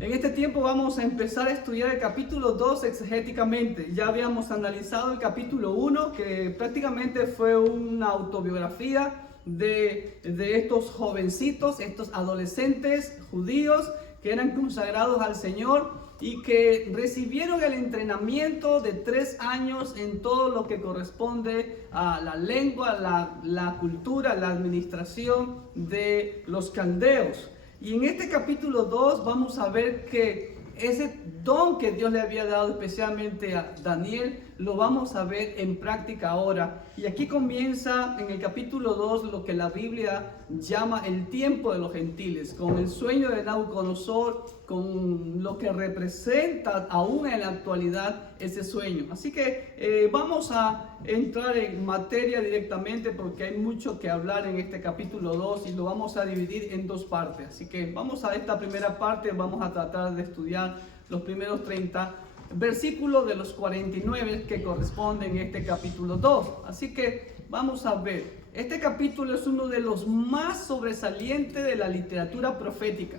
En este tiempo vamos a empezar a estudiar el capítulo 2 exegéticamente. Ya habíamos analizado el capítulo 1, que prácticamente fue una autobiografía de estos jovencitos, estos adolescentes judíos que eran consagrados al Señor y que recibieron el entrenamiento de 3 años en todo lo que corresponde a la lengua, la cultura, la administración de los caldeos. Y en este capítulo 2 vamos a ver que ese don que Dios le había dado especialmente a Daniel, lo vamos a ver en práctica ahora. Y aquí comienza en el capítulo 2 lo que la Biblia llama el tiempo de los gentiles, con el sueño de Nabucodonosor, con lo que representa aún en la actualidad ese sueño. Así que vamos a entrar en materia directamente porque hay mucho que hablar en este capítulo 2 y lo vamos a dividir en 2 partes. Así que vamos a esta primera parte, vamos a tratar de estudiar los primeros 30 versículos de los 49 que corresponden a este capítulo 2. Así que vamos a ver. Este capítulo es uno de los más sobresalientes de la literatura profética.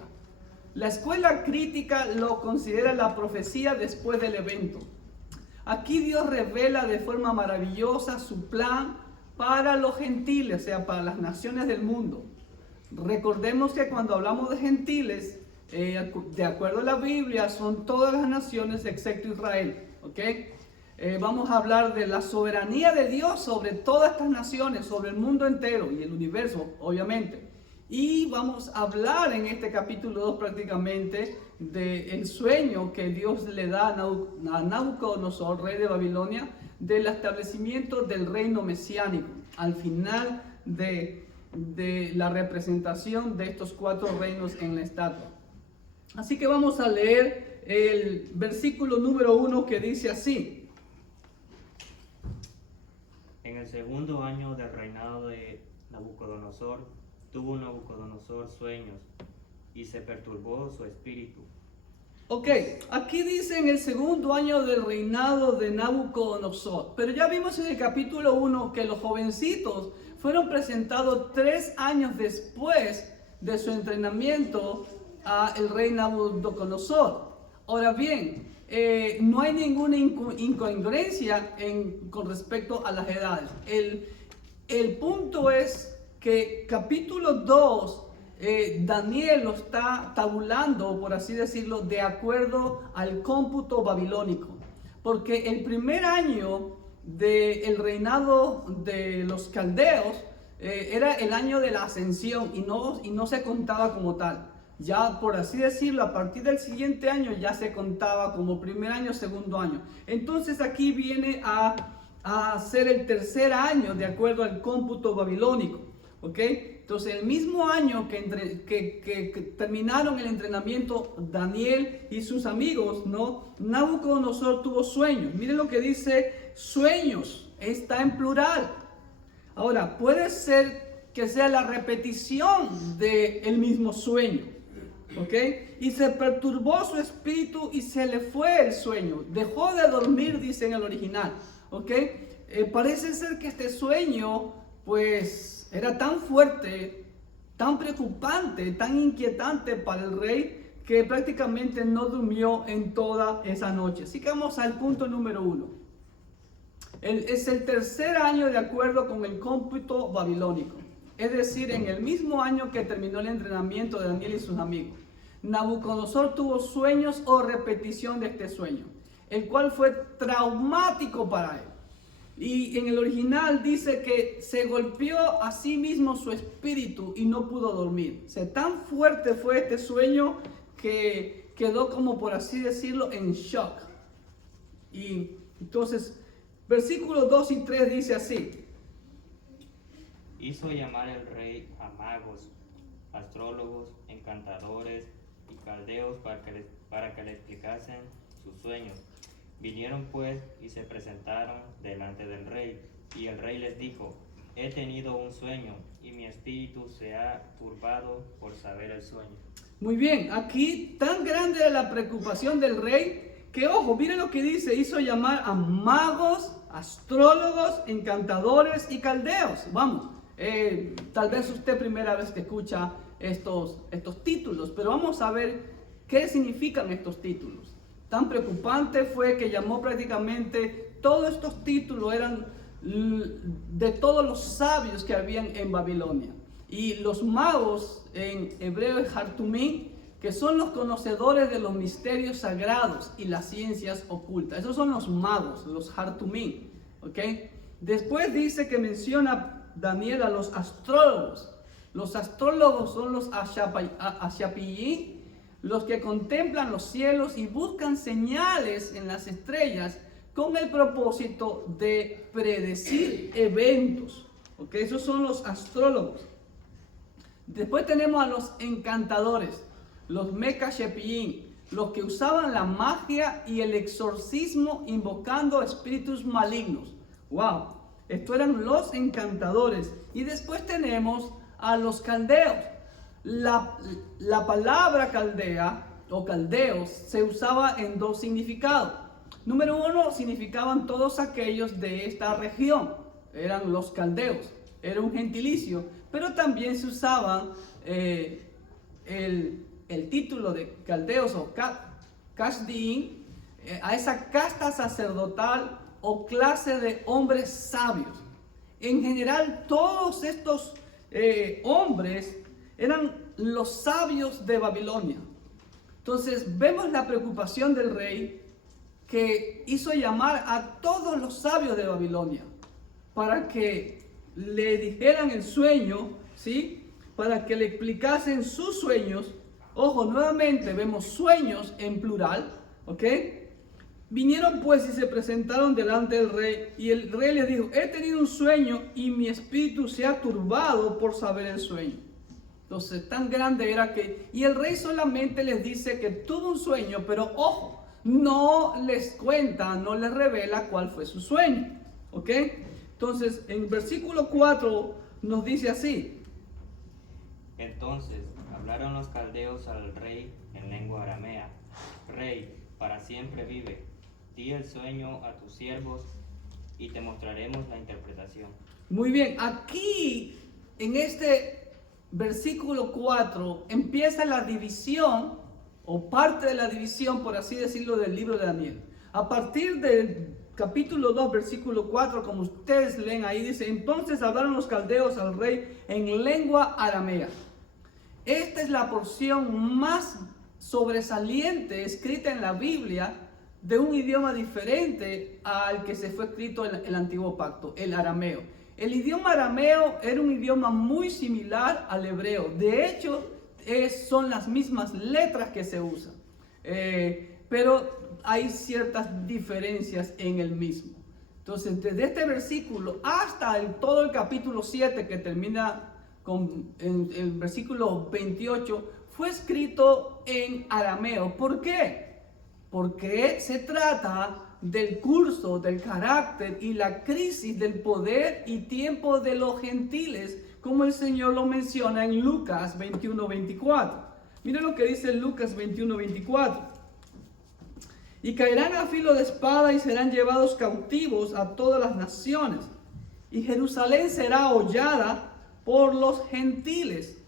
La escuela crítica lo considera la profecía después del evento. Aquí Dios revela de forma maravillosa su plan para los gentiles, o sea, para las naciones del mundo. Recordemos que cuando hablamos de gentiles, de acuerdo a la Biblia, son todas las naciones excepto Israel, ¿ok? Vamos a hablar de la soberanía de Dios sobre todas estas naciones, sobre el mundo entero y el universo, obviamente. Y vamos a hablar en este capítulo 2 prácticamente del sueño que Dios le da a Nabucodonosor, rey de Babilonia, del establecimiento del reino mesiánico, al final de la representación de estos 4 reinos en la estatua. Así que vamos a leer el versículo número 1 que dice así. En el segundo año del reinado de Nabucodonosor, tuvo Nabucodonosor sueños y se perturbó su espíritu. Ok, aquí dice en el segundo año del reinado de Nabucodonosor, pero ya vimos en el capítulo 1 que los jovencitos fueron presentados 3 años después de su entrenamiento al rey Nabucodonosor. Ahora bien, no hay ninguna incongruencia con respecto a las edades. El punto es que capítulo 2, Daniel lo está tabulando, por así decirlo, de acuerdo al cómputo babilónico. Porque el primer año del reinado de los caldeos era el año de la ascensión y no se contaba como tal. Ya, por así decirlo, a partir del siguiente año ya se contaba como primer año, segundo año. Entonces aquí viene a ser el tercer año de acuerdo al cómputo babilónico. ¿Ok? Entonces el mismo año que terminaron el entrenamiento Daniel y sus amigos, ¿no? Nabucodonosor tuvo sueños. Miren lo que dice sueños, está en plural. Ahora, puede ser que sea la repetición del mismo sueño. ¿Ok? Y se perturbó su espíritu y se le fue el sueño. Dejó de dormir, dice en el original. ¿Ok? Parece ser que este sueño, pues, era tan fuerte, tan preocupante, tan inquietante para el rey, que prácticamente no durmió en toda esa noche. Así que vamos al punto número 1. Es el tercer año de acuerdo con el cómputo babilónico. Es decir, en el mismo año que terminó el entrenamiento de Daniel y sus amigos. Nabucodonosor tuvo sueños o repetición de este sueño, el cual fue traumático para él. Y en el original dice que se golpeó a sí mismo su espíritu y no pudo dormir. O sea, tan fuerte fue este sueño que quedó, como por así decirlo, en shock. Y entonces, versículos 2 y 3 dice así. Hizo llamar el rey a magos, astrólogos, encantadores y caldeos para que le explicasen sus sueños. Vinieron pues y se presentaron delante del rey, y el rey les dijo: he tenido un sueño, y mi espíritu se ha turbado por saber el sueño. Muy bien, aquí tan grande era la preocupación del rey, que ojo, miren lo que dice, hizo llamar a magos, astrólogos, encantadores y caldeos. Vamos, tal vez usted primera vez que escucha estos títulos, pero vamos a ver ¿Qué significan estos títulos? Tan preocupante fue que llamó prácticamente todos estos títulos eran de todos los sabios que habían en Babilonia. Y los magos, en hebreo es Hartumim, que son los conocedores de los misterios sagrados y las ciencias ocultas. Esos son los magos, los Hartumim. ¿Ok? Después dice que menciona Daniel a los astrólogos. Los astrólogos son los Ashapiyí, los que contemplan los cielos y buscan señales en las estrellas con el propósito de predecir eventos. ¿Ok? Esos son los astrólogos. Después tenemos a los encantadores, los Mekashepiyim, los que usaban la magia y el exorcismo invocando espíritus malignos. ¡Wow! Estos eran los encantadores. Y después tenemos a los caldeos. La palabra caldea o caldeos se usaba en dos significados. Número uno, significaban todos aquellos de esta región. Eran los caldeos. Era un gentilicio. Pero también se usaba el título de caldeos o Kasdim a esa casta sacerdotal o clase de hombres sabios. En general, todos estos hombres eran los sabios de Babilonia. Entonces, vemos la preocupación del rey que hizo llamar a todos los sabios de Babilonia para que le dijeran el sueño, ¿sí? Para que le explicasen sus sueños. Ojo, nuevamente vemos sueños en plural, ¿ok? Vinieron pues y se presentaron delante del rey, y el rey les dijo: he tenido un sueño y mi espíritu se ha turbado por saber el sueño. Entonces, tan grande era que, y el rey solamente les dice que tuvo un sueño, pero ojo, no les cuenta, no les revela cuál fue su sueño, ¿ok? Entonces, en versículo 4 nos dice así: Entonces hablaron los caldeos al rey en lengua aramea: Rey, para siempre vive. Di el sueño a tus siervos y te mostraremos la interpretación. Muy bien, aquí en este versículo 4 empieza la división, o parte de la división, por así decirlo, del libro de Daniel. A partir del capítulo 2, versículo 4, como ustedes leen ahí, dice: entonces hablaron los caldeos al rey en lengua aramea. Esta es la porción más sobresaliente escrita en la Biblia de un idioma diferente al que se fue escrito en el antiguo pacto, el arameo. El idioma arameo era un idioma muy similar al hebreo. De hecho, son las mismas letras que se usan, pero hay ciertas diferencias en el mismo. Entonces, desde este versículo hasta todo el capítulo 7, que termina en el versículo 28, fue escrito en arameo. ¿Por qué? Porque se trata del curso, del carácter y la crisis del poder y tiempo de los gentiles, como el Señor lo menciona en Lucas 21:24. Miren lo que dice Lucas 21:24. Y caerán a filo de espada y serán llevados cautivos a todas las naciones, y Jerusalén será hollada por los gentiles,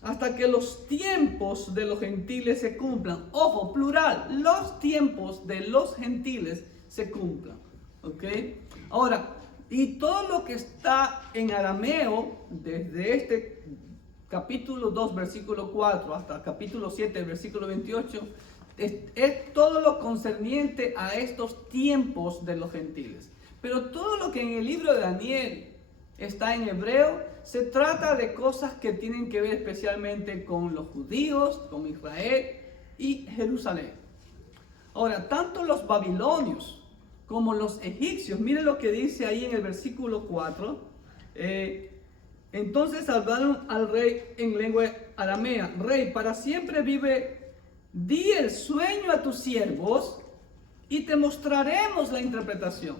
hasta que los tiempos de los gentiles se cumplan. Ojo, plural, los tiempos de los gentiles se cumplan. ¿Ok? Ahora, y todo lo que está en arameo, desde este capítulo 2, versículo 4, hasta capítulo 7, versículo 28, es todo lo concerniente a estos tiempos de los gentiles. Pero todo lo que en el libro de Daniel está en hebreo, se trata de cosas que tienen que ver especialmente con los judíos, con Israel y Jerusalén. Ahora, tanto los babilonios como los egipcios, miren lo que dice ahí en el versículo 4. Entonces hablaron al rey en lengua aramea: Rey, para siempre vive, di el sueño a tus siervos y te mostraremos la interpretación.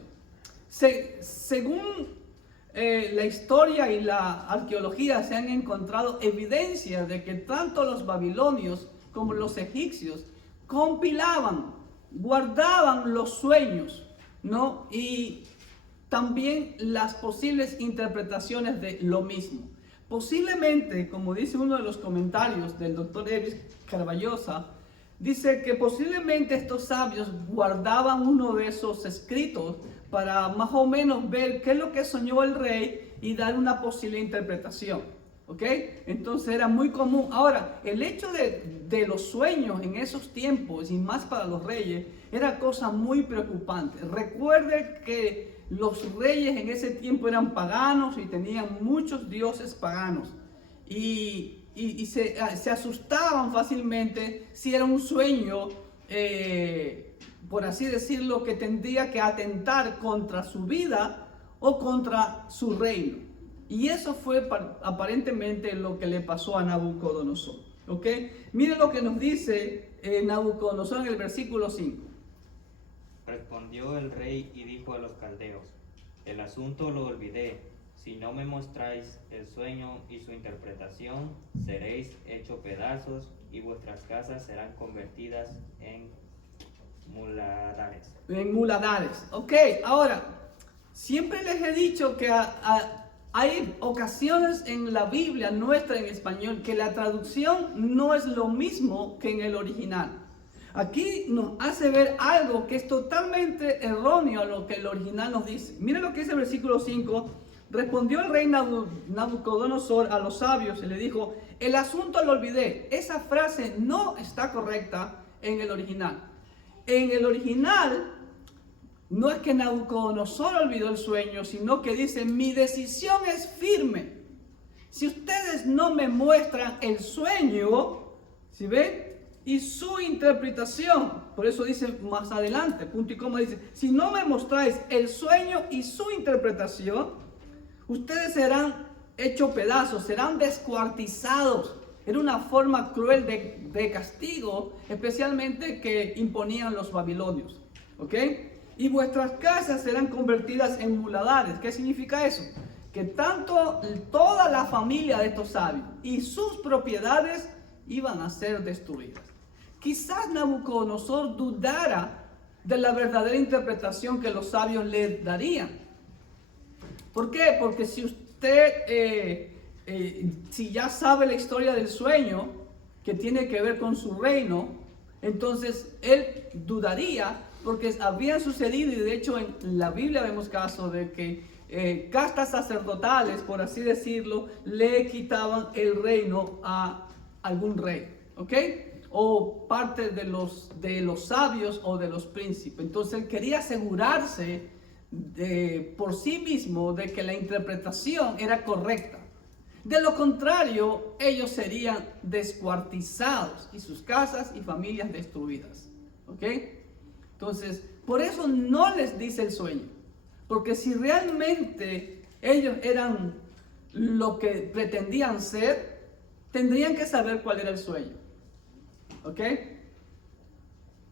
Según la historia y la arqueología, se han encontrado evidencias de que tanto los babilonios como los egipcios compilaban, guardaban los sueños, ¿no? Y también las posibles interpretaciones de lo mismo. Posiblemente, como dice uno de los comentarios del doctor Evis Carballosa, Dice que posiblemente estos sabios guardaban uno de esos escritos para más o menos ver qué es lo que soñó el rey y dar una posible interpretación. ¿Ok? Entonces era muy común. Ahora, el hecho de los sueños en esos tiempos, y más para los reyes, era cosa muy preocupante. Recuerde que los reyes en ese tiempo eran paganos y tenían muchos dioses paganos. Y se asustaban fácilmente si era un sueño, por así decirlo, que tendría que atentar contra su vida o contra su reino. Y eso fue aparentemente lo que le pasó a Nabucodonosor. ¿Ok? Miren lo que nos dice Nabucodonosor en el versículo 5. Respondió el rey y dijo a los caldeos: el asunto lo olvidé. Si no me mostráis el sueño y su interpretación, seréis hechos pedazos y vuestras casas serán convertidas en muladares. En muladares. Ok, ahora, siempre les he dicho que hay ocasiones en la Biblia nuestra en español que la traducción no es lo mismo que en el original. Aquí nos hace ver algo que es totalmente erróneo a lo que el original nos dice. Miren lo que dice el versículo 5. Respondió el rey Nabucodonosor a los sabios y le dijo: el asunto lo olvidé. Esa frase no está correcta en el original. En el original no es que Nabucodonosor olvidó el sueño, sino que dice: mi decisión es firme. Si ustedes no me muestran el sueño, ¿sí ven? Y su interpretación, por eso dice más adelante, punto y coma, dice: si no me mostráis el sueño y su interpretación, ustedes serán hechos pedazos, serán descuartizados. Era una forma cruel de castigo, especialmente que imponían los babilonios. ¿Ok? Y vuestras casas serán convertidas en muladares. ¿Qué significa eso? Que toda la familia de estos sabios y sus propiedades iban a ser destruidas. Quizás Nabucodonosor dudara de la verdadera interpretación que los sabios le darían. ¿Por qué? Porque si usted, si ya sabe la historia del sueño que tiene que ver con su reino, entonces él dudaría, porque habían sucedido, y de hecho en la Biblia vemos casos de que castas sacerdotales, por así decirlo, le quitaban el reino a algún rey, ¿ok? O parte de los sabios o de los príncipes. Entonces él quería asegurarse por sí mismo de que la interpretación era correcta. De lo contrario, ellos serían descuartizados y sus casas y familias destruidas. ¿Ok? Entonces, por eso no les dice el sueño. Porque si realmente ellos eran lo que pretendían ser, tendrían que saber cuál era el sueño. ¿Ok?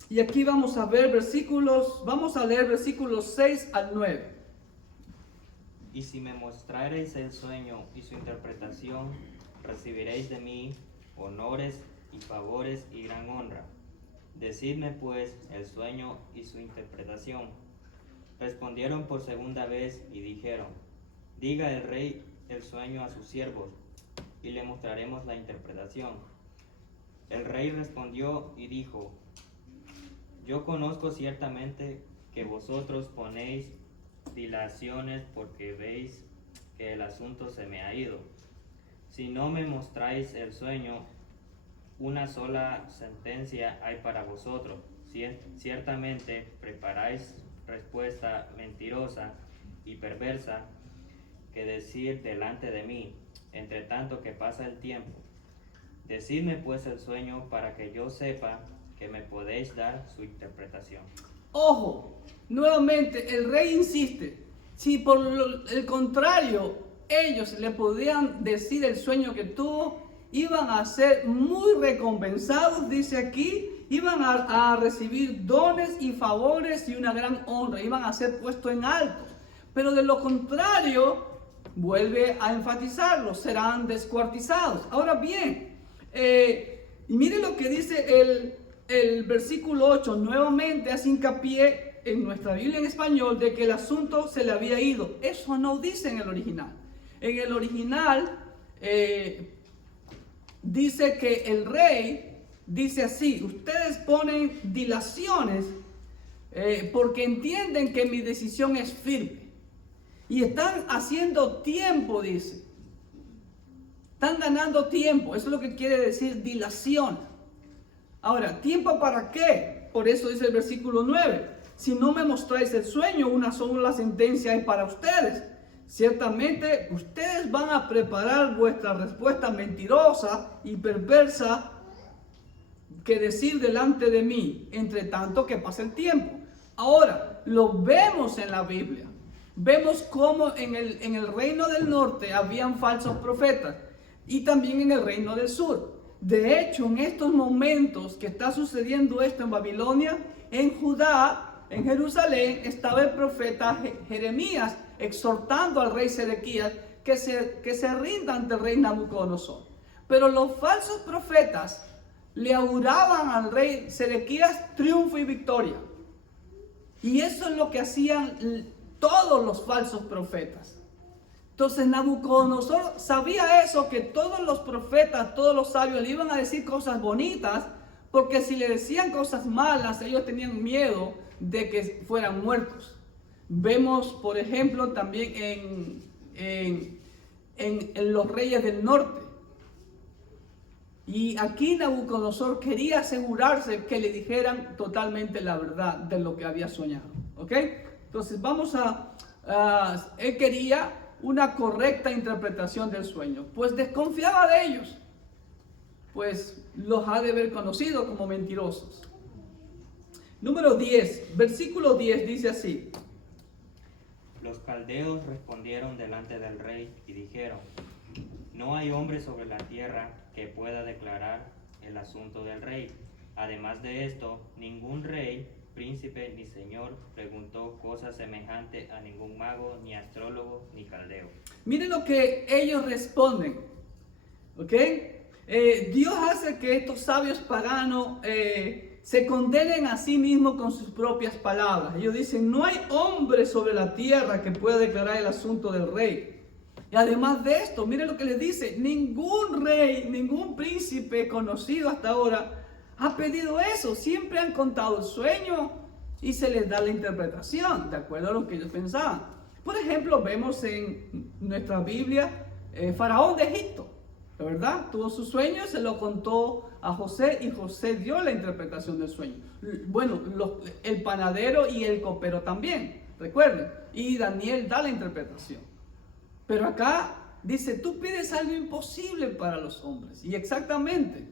Y aquí vamos a leer versículos 6 al 9. Y si me mostrareis el sueño y su interpretación, recibiréis de mí honores y favores y gran honra. Decidme pues el sueño y su interpretación. Respondieron por segunda vez y dijeron: diga el rey el sueño a sus siervos, y le mostraremos la interpretación. El rey respondió y dijo: yo conozco ciertamente que vosotros ponéis dilaciones porque veis que el asunto se me ha ido. Si no me mostráis el sueño, una sola sentencia hay para vosotros. Ciertamente preparáis respuesta mentirosa y perversa que decir delante de mí, entre tanto que pasa el tiempo. Decidme pues el sueño para que yo sepa que me podéis dar su interpretación. Ojo, nuevamente el rey insiste. Si por el contrario ellos le podían decir el sueño que tuvo, iban a ser muy recompensados, dice aquí, iban a recibir dones y favores y una gran honra, iban a ser puestos en alto. Pero de lo contrario, vuelve a enfatizarlo, serán descuartizados. Ahora bien, y miren lo que dice el versículo 8, nuevamente hace hincapié en nuestra Biblia en español de que el asunto se le había ido. Eso no dice en el original. En el original dice que el rey dice así: ustedes ponen dilaciones porque entienden que mi decisión es firme. Y están haciendo tiempo, dice. Están ganando tiempo. Eso es lo que quiere decir dilación. Ahora, ¿tiempo para qué? Por eso dice el versículo 9. Si no me mostráis el sueño, una sola sentencia es para ustedes. Ciertamente ustedes van a preparar vuestra respuesta mentirosa y perversa que decir delante de mí, entre tanto que pase el tiempo. Ahora, lo vemos en la Biblia. Vemos cómo en el reino del norte habían falsos profetas y también en el reino del sur. De hecho, en estos momentos que está sucediendo esto en Babilonia, en Judá, en Jerusalén, estaba el profeta Jeremías exhortando al rey Sedequías que se rinda ante el rey Nabucodonosor. Pero los falsos profetas le auguraban al rey Sedequías triunfo y victoria. Y eso es lo que hacían todos los falsos profetas. Entonces Nabucodonosor sabía eso, que todos los profetas, todos los sabios le iban a decir cosas bonitas, porque si le decían cosas malas, ellos tenían miedo de que fueran muertos. Vemos, por ejemplo, también en los reyes del norte. Y aquí Nabucodonosor quería asegurarse que le dijeran totalmente la verdad de lo que había soñado. ¿Ok? Entonces él quería una correcta interpretación del sueño, pues desconfiaba de ellos, pues los ha de haber conocido como mentirosos. Número 10, versículo 10 dice así: Los caldeos respondieron delante del rey y dijeron: no hay hombre sobre la tierra que pueda declarar el asunto del rey. Además de esto, ningún rey, príncipe ni señor preguntó cosa semejante a ningún mago, ni astrólogo, ni caldeo. Miren lo que ellos responden, ¿ok? Dios hace que estos sabios paganos se condenen a sí mismos con sus propias palabras. Ellos dicen: no hay hombre sobre la tierra que pueda declarar el asunto del rey. Y además de esto, miren lo que les dice: ningún rey, ningún príncipe conocido hasta ahora ha pedido eso. Siempre han contado el sueño y se les da la interpretación de acuerdo a lo que ellos pensaban. Por ejemplo, vemos en nuestra Biblia Faraón de Egipto, ¿verdad? Tuvo su sueño, se lo contó a José y José dio la interpretación del sueño. Bueno, el panadero y el copero también, recuerden, y Daniel da la interpretación. Pero acá dice: tú pides algo imposible para los hombres. Y exactamente,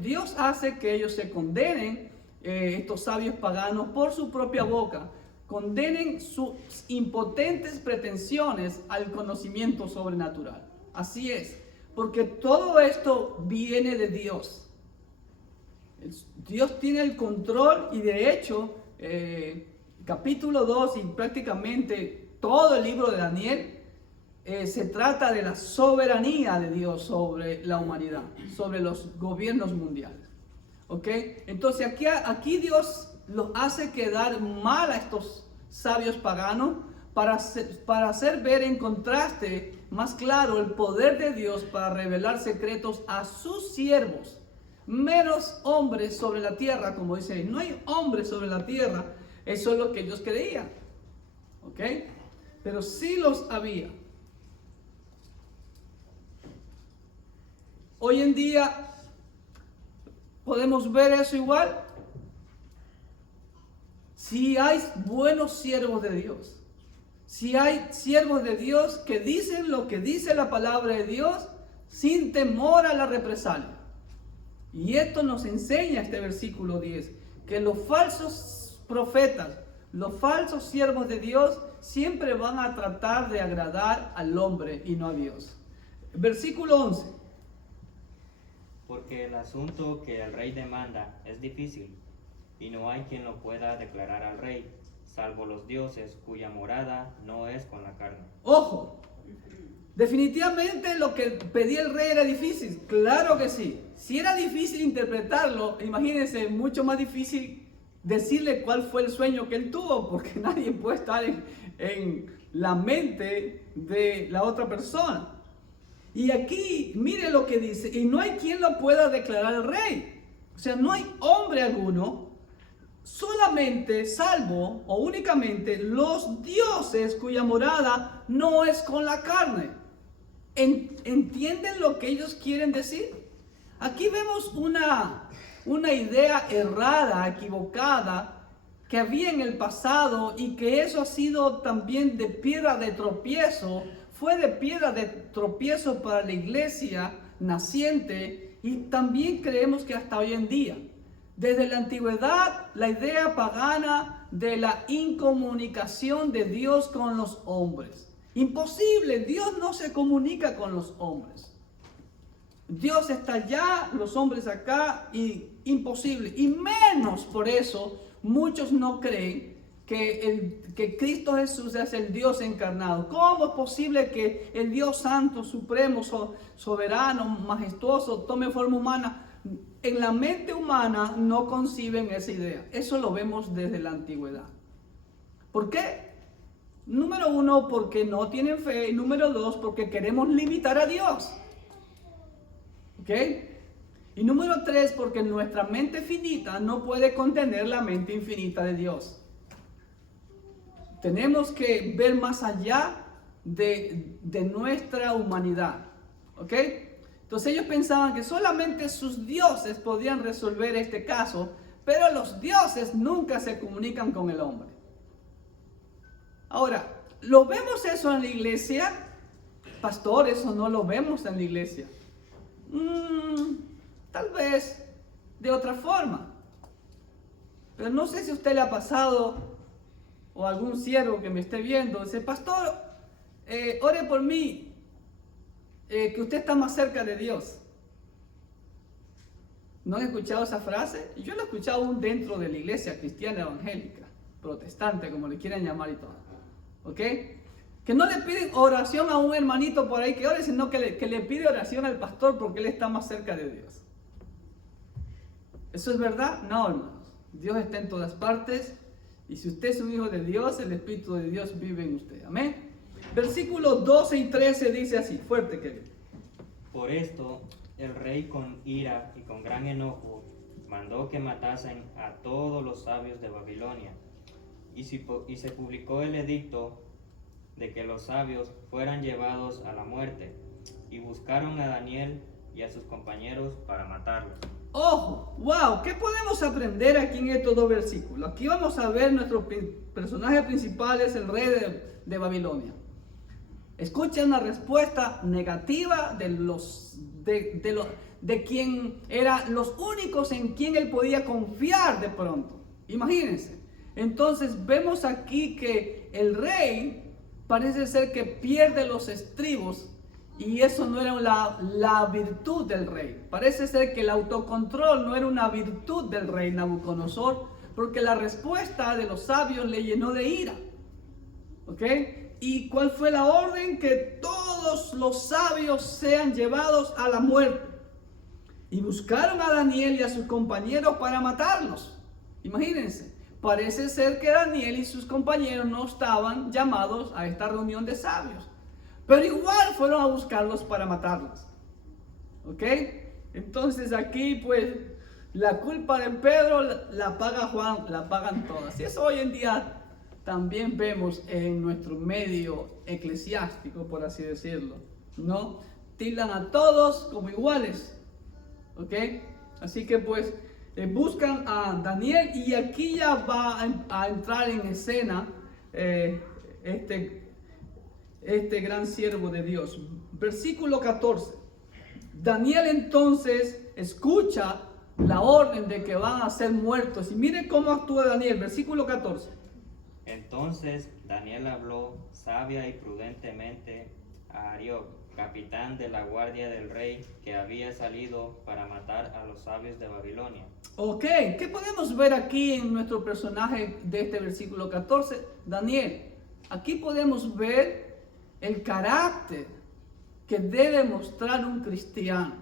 Dios hace que ellos se condenen, estos sabios paganos, por su propia boca, condenen sus impotentes pretensiones al conocimiento sobrenatural. Así es, porque todo esto viene de Dios. Dios tiene el control y de hecho, capítulo 2 y prácticamente todo el libro de Daniel, se trata de la soberanía de Dios sobre la humanidad, sobre los gobiernos mundiales. ¿Ok? Entonces aquí Dios los hace quedar mal a estos sabios paganos para hacer ver en contraste más claro el poder de Dios para revelar secretos a sus siervos. Menos hombres sobre la tierra, como dice ahí. No hay hombres sobre la tierra. Eso es lo que ellos creían. ¿Ok? Pero sí los había. Hoy en día podemos ver eso igual. Si hay buenos siervos de Dios, si hay siervos de Dios que dicen lo que dice la palabra de Dios sin temor a la represalia. Y esto nos enseña este versículo 10, que los falsos profetas, los falsos siervos de Dios siempre van a tratar de agradar al hombre y no a Dios. Versículo 11. Porque el asunto que el rey demanda es difícil, y no hay quien lo pueda declarar al rey, salvo los dioses cuya morada no es con la carne. Ojo, definitivamente lo que pedía el rey era difícil, claro que sí. Si era difícil interpretarlo, imagínense, mucho más difícil decirle cuál fue el sueño que él tuvo, porque nadie puede estar en la mente de la otra persona. Y aquí, mire lo que dice: y no hay quien lo pueda declarar al rey. O sea, no hay hombre alguno, solamente, salvo o únicamente los dioses cuya morada no es con la carne. ¿Entienden lo que ellos quieren decir? Aquí vemos una idea errada, equivocada, que había en el pasado y que eso ha sido también de piedra de tropiezo, fue de piedra de tropiezo para la iglesia naciente y también creemos que hasta hoy en día. Desde la antigüedad, la idea pagana de la incomunicación de Dios con los hombres. Imposible, Dios no se comunica con los hombres. Dios está allá, los hombres acá, y imposible. Y menos por eso, muchos no creen que Cristo Jesús es el Dios encarnado. ¿Cómo es posible que el Dios Santo, Supremo, Soberano, Majestuoso, tome forma humana? En la mente humana no conciben esa idea. Eso lo vemos desde la antigüedad. ¿Por qué? Número uno, porque no tienen fe. Y número dos, porque queremos limitar a Dios. ¿Ok? Y número tres, porque nuestra mente finita no puede contener la mente infinita de Dios. Tenemos que ver más allá de nuestra humanidad. ¿Ok? Entonces ellos pensaban que solamente sus dioses podían resolver este caso, pero los dioses nunca se comunican con el hombre. Ahora, ¿lo vemos eso en la iglesia? Pastores, ¿o no lo vemos en la iglesia? Tal vez de otra forma. Pero no sé si a usted le ha pasado, o algún siervo que me esté viendo, dice, pastor, ore por mí, que usted está más cerca de Dios. ¿No han escuchado esa frase? Yo la he escuchado aún dentro de la iglesia cristiana evangélica, protestante, como le quieran llamar y todo. ¿Ok? Que no le piden oración a un hermanito por ahí que ore, sino que le pide oración al pastor porque él está más cerca de Dios. ¿Eso es verdad? No, hermanos. Dios está en todas partes. Y si usted es un hijo de Dios, el Espíritu de Dios vive en usted. Amén. Versículos 12 y 13 dice así, fuerte que. Por esto, el rey con ira y con gran enojo mandó que matasen a todos los sabios de Babilonia. Y se publicó el edicto de que los sabios fueran llevados a la muerte. Y buscaron a Daniel y a sus compañeros para matarlos. Ojo, wow, ¿qué podemos aprender aquí en estos dos versículos? Aquí vamos a ver nuestro personaje principal es el rey de Babilonia. Escucha una respuesta negativa de quien eran los únicos en quien él podía confiar de pronto. Imagínense. Entonces vemos aquí que el rey parece ser que pierde los estribos y eso no era la virtud del rey. Parece ser que el autocontrol no era una virtud del rey Nabucodonosor, porque la respuesta de los sabios le llenó de ira. ¿Ok? ¿Y cuál fue la orden? Que todos los sabios sean llevados a la muerte. Y buscaron a Daniel y a sus compañeros para matarlos. Imagínense, parece ser que Daniel y sus compañeros no estaban llamados a esta reunión de sabios. Pero igual fueron a buscarlos para matarlos. ¿Ok? Entonces aquí pues la culpa de Pedro la paga Juan, la pagan todas. Y eso hoy en día también vemos en nuestro medio eclesiástico, por así decirlo, ¿no? Tildan a todos como iguales, ¿ok? Así que pues buscan a Daniel y aquí ya va a entrar en escena este gran siervo de Dios. Versículo 14. Daniel entonces escucha la orden de que van a ser muertos y mire cómo actúa Daniel, versículo 14. Entonces Daniel habló sabia y prudentemente a Arioc, capitán de la guardia del rey, que había salido para matar a los sabios de Babilonia. Ok, ¿qué podemos ver aquí en nuestro personaje de este versículo 14? Daniel, aquí podemos ver el carácter que debe mostrar un cristiano.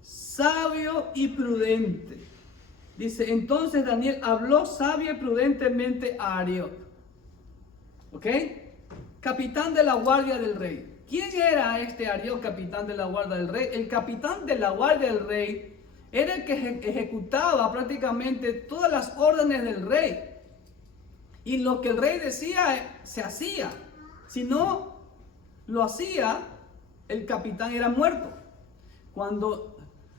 Sabio y prudente. Dice, entonces Daniel habló sabia y prudentemente a Arioc. ¿Ok? Capitán de la guardia del rey. ¿Quién era este Arioc, capitán de la guardia del rey? El capitán de la guardia del rey era el que ejecutaba prácticamente todas las órdenes del rey. Y lo que el rey decía se hacía. Si no lo hacía, el capitán era muerto. Cuando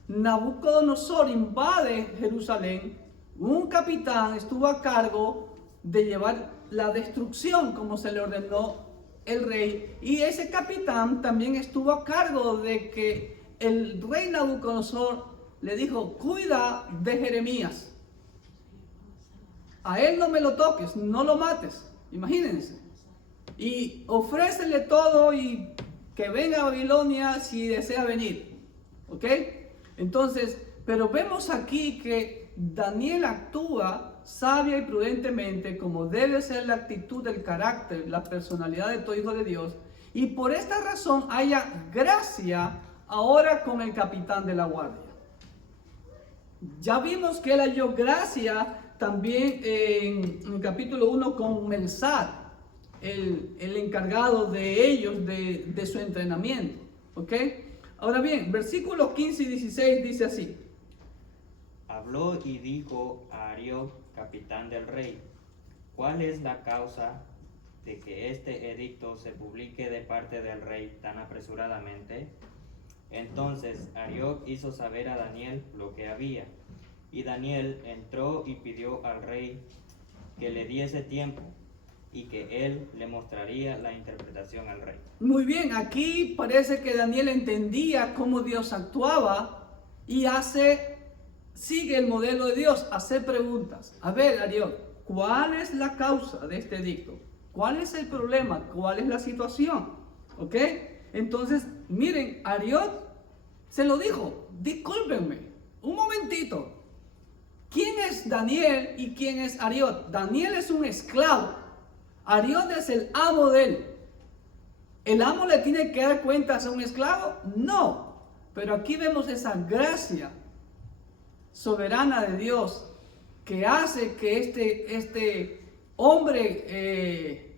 Nabucodonosor invade Jerusalén, un capitán estuvo a cargo de llevar la destrucción como se le ordenó el rey, y ese capitán también estuvo a cargo de que el rey Nabucodonosor le dijo: cuida de Jeremías, a él no me lo toques, no lo mates. Imagínense, y ofrécele todo y que venga a Babilonia si desea venir. ¿Ok? Entonces, pero vemos aquí que Daniel actúa sabia y prudentemente, como debe ser la actitud, el carácter, la personalidad de todo hijo de Dios. Y por esta razón haya gracia ahora con el capitán de la guardia. Ya vimos que él halló gracia también en el capítulo 1 con Melsar, el encargado de ellos, de su entrenamiento. ¿Ok? Ahora bien, versículos 15 y 16 dice así: Habló y dijo a Arioc, capitán del rey: ¿cuál es la causa de que este edicto se publique de parte del rey tan apresuradamente? Entonces Arioc hizo saber a Daniel lo que había, y Daniel entró y pidió al rey que le diese tiempo y que él le mostraría la interpretación al rey. Muy bien, aquí parece que Daniel entendía cómo Dios actuaba y sigue el modelo de Dios, hacer preguntas. A ver, Arioc, ¿cuál es la causa de este edicto? ¿Cuál es el problema? ¿Cuál es la situación? ¿Ok? Entonces, miren, Arioc se lo dijo: discúlpenme, un momentito. ¿Quién es Daniel y quién es Arioc? Daniel es un esclavo. Arioc es el amo de él. ¿El amo le tiene que dar cuentas a un esclavo? No. Pero aquí vemos esa gracia soberana de Dios que hace que este hombre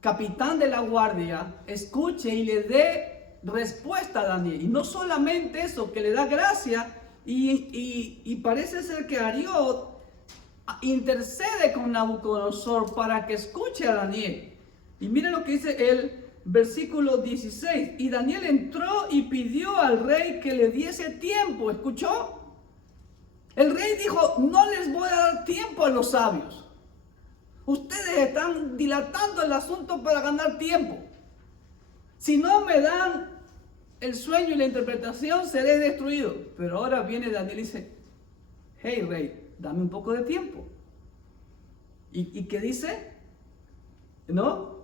capitán de la guardia escuche y le dé respuesta a Daniel. Y no solamente eso, que le da gracia, y parece ser que Arioc intercede con Nabucodonosor para que escuche a Daniel. Y miren lo que dice el versículo 16: y Daniel entró y pidió al rey que le diese tiempo. ¿Escuchó? El rey dijo: no les voy a dar tiempo a los sabios. Ustedes están dilatando el asunto para ganar tiempo. Si no me dan el sueño y la interpretación, seré destruido. Pero ahora viene Daniel y dice: hey rey, dame un poco de tiempo. ¿Y qué dice? ¿No?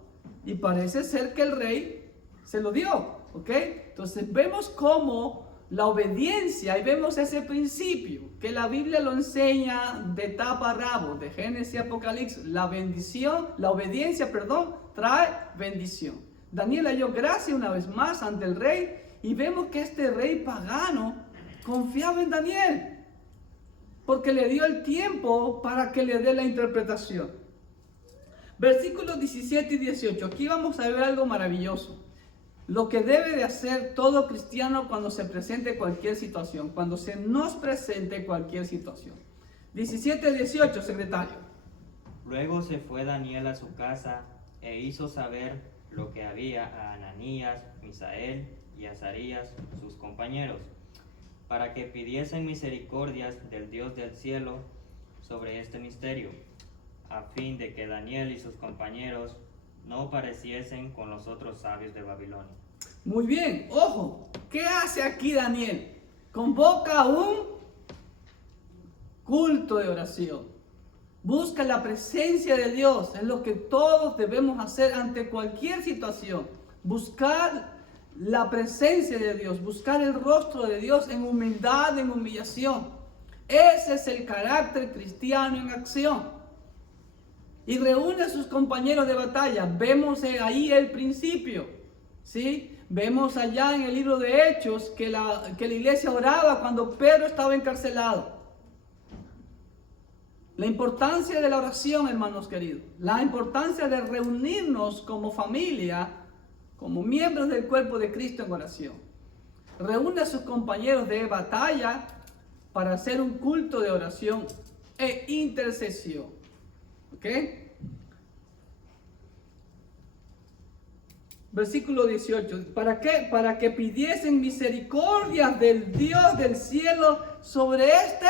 Y parece ser que el rey se lo dio. ¿Ok? Entonces vemos cómo la obediencia, y vemos ese principio que la Biblia lo enseña de tapa a rabo, de Génesis y Apocalipsis. La obediencia, trae bendición. Daniel halló gracia una vez más ante el rey, y vemos que este rey pagano confiaba en Daniel, porque le dio el tiempo para que le dé la interpretación. Versículos 17 y 18. Aquí vamos a ver algo maravilloso. Lo que debe de hacer todo cristiano cuando se presente cualquier situación, cuando se nos presente cualquier situación. 17 y 18, secretario. Luego se fue Daniel a su casa e hizo saber lo que había a Ananías, Misael y Azarías, sus compañeros, para que pidiesen misericordias del Dios del cielo sobre este misterio, a fin de que Daniel y sus compañeros no pareciesen con los otros sabios de Babilonia. Muy bien, ojo, ¿qué hace aquí Daniel? Convoca un culto de oración. Busca la presencia de Dios, es lo que todos debemos hacer ante cualquier situación. Buscar la presencia de Dios, buscar el rostro de Dios en humildad, en humillación. Ese es el carácter cristiano en acción. Y reúne a sus compañeros de batalla. Vemos ahí el principio, ¿sí? Vemos allá en el libro de Hechos que la iglesia oraba cuando Pedro estaba encarcelado. La importancia de la oración, hermanos queridos. La importancia de reunirnos como familia, como miembros del cuerpo de Cristo en oración. Reúne a sus compañeros de batalla para hacer un culto de oración e intercesión. ¿Ok? Versículo 18. ¿Para qué? Para que pidiesen misericordia del Dios del cielo sobre este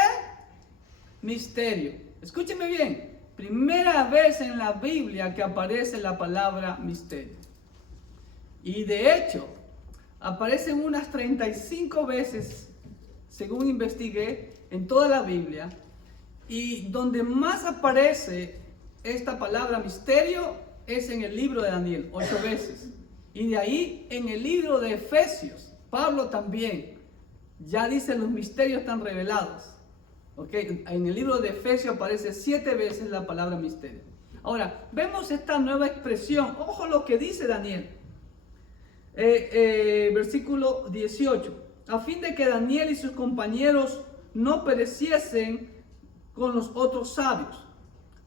misterio. Escúcheme bien. Primera vez en la Biblia que aparece la palabra misterio. Y de hecho, aparecen unas 35 veces, según investigué, en toda la Biblia. Y donde más aparece esta palabra misterio es en el libro de Daniel, 8 veces. Y de ahí en el libro de Efesios, Pablo también ya dice los misterios están revelados. ¿Okay? En el libro de Efesios aparece 7 veces la palabra misterio. Ahora, vemos esta nueva expresión. Ojo lo que dice Daniel. Versículo 18. A fin de que Daniel y sus compañeros no pereciesen con los otros sabios.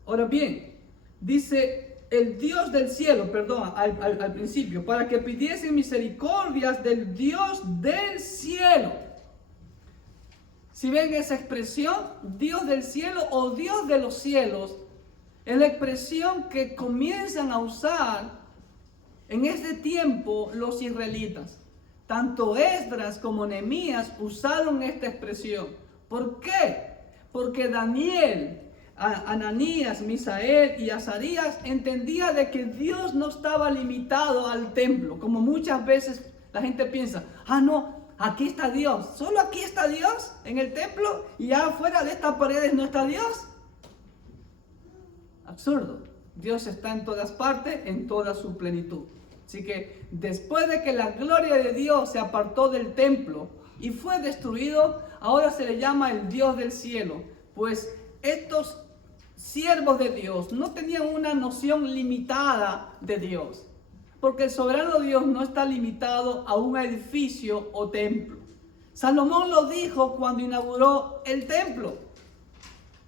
Ahora bien, dice el Dios del cielo, perdón, al principio, para que pidiesen misericordias del Dios del cielo. Si ven esa expresión, Dios del cielo o Dios de los cielos, es la expresión que comienzan a usar en ese tiempo los israelitas. Tanto Esdras como Nehemías usaron esta expresión. ¿Por qué? Porque Daniel, Ananías, Misael y Azarías entendía de que Dios no estaba limitado al templo, como muchas veces la gente piensa, no, aquí está Dios, solo aquí está Dios en el templo y ya fuera de estas paredes no está Dios. Absurdo. Dios está en todas partes, en toda su plenitud. Así que después de que la gloria de Dios se apartó del templo y fue destruido, ahora se le llama el Dios del cielo, pues estos siervos de Dios no tenían una noción limitada de Dios, porque el soberano Dios no está limitado a un edificio o templo. Salomón lo dijo cuando inauguró el templo.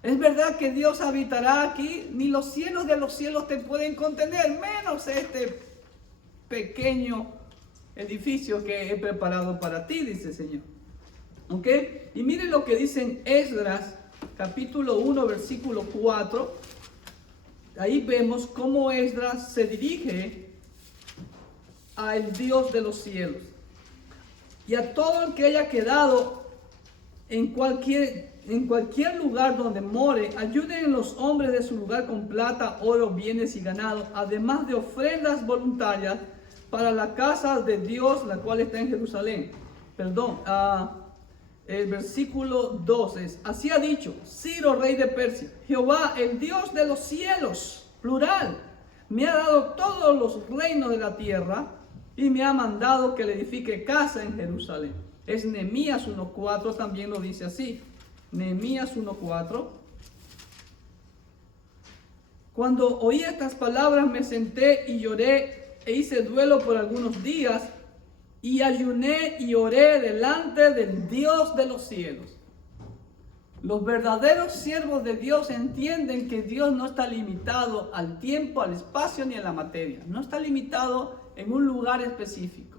Es verdad que Dios habitará aquí, ni los cielos de los cielos te pueden contener, menos este pequeño edificio que he preparado para ti, dice el Señor. ¿Ok? Y miren lo que dice en Esdras, capítulo 1, versículo 4. Ahí vemos cómo Esdras se dirige al Dios de los cielos. Y a todo el que haya quedado en cualquier lugar donde more, ayuden a los hombres de su lugar con plata, oro, bienes y ganado, además de ofrendas voluntarias para la casa de Dios, la cual está en Jerusalén. El versículo 12 es, así ha dicho Ciro, rey de Persia, Jehová, el Dios de los cielos, plural, me ha dado todos los reinos de la tierra y me ha mandado que le edifique casa en Jerusalén. Es Nehemías 1:4, también lo dice así. Nehemías 1:4. Cuando oí estas palabras me senté y lloré e hice duelo por algunos días y ayuné y oré delante del Dios de los cielos. Los verdaderos siervos de Dios entienden que Dios no está limitado al tiempo, al espacio ni a la materia. No está limitado en un lugar específico.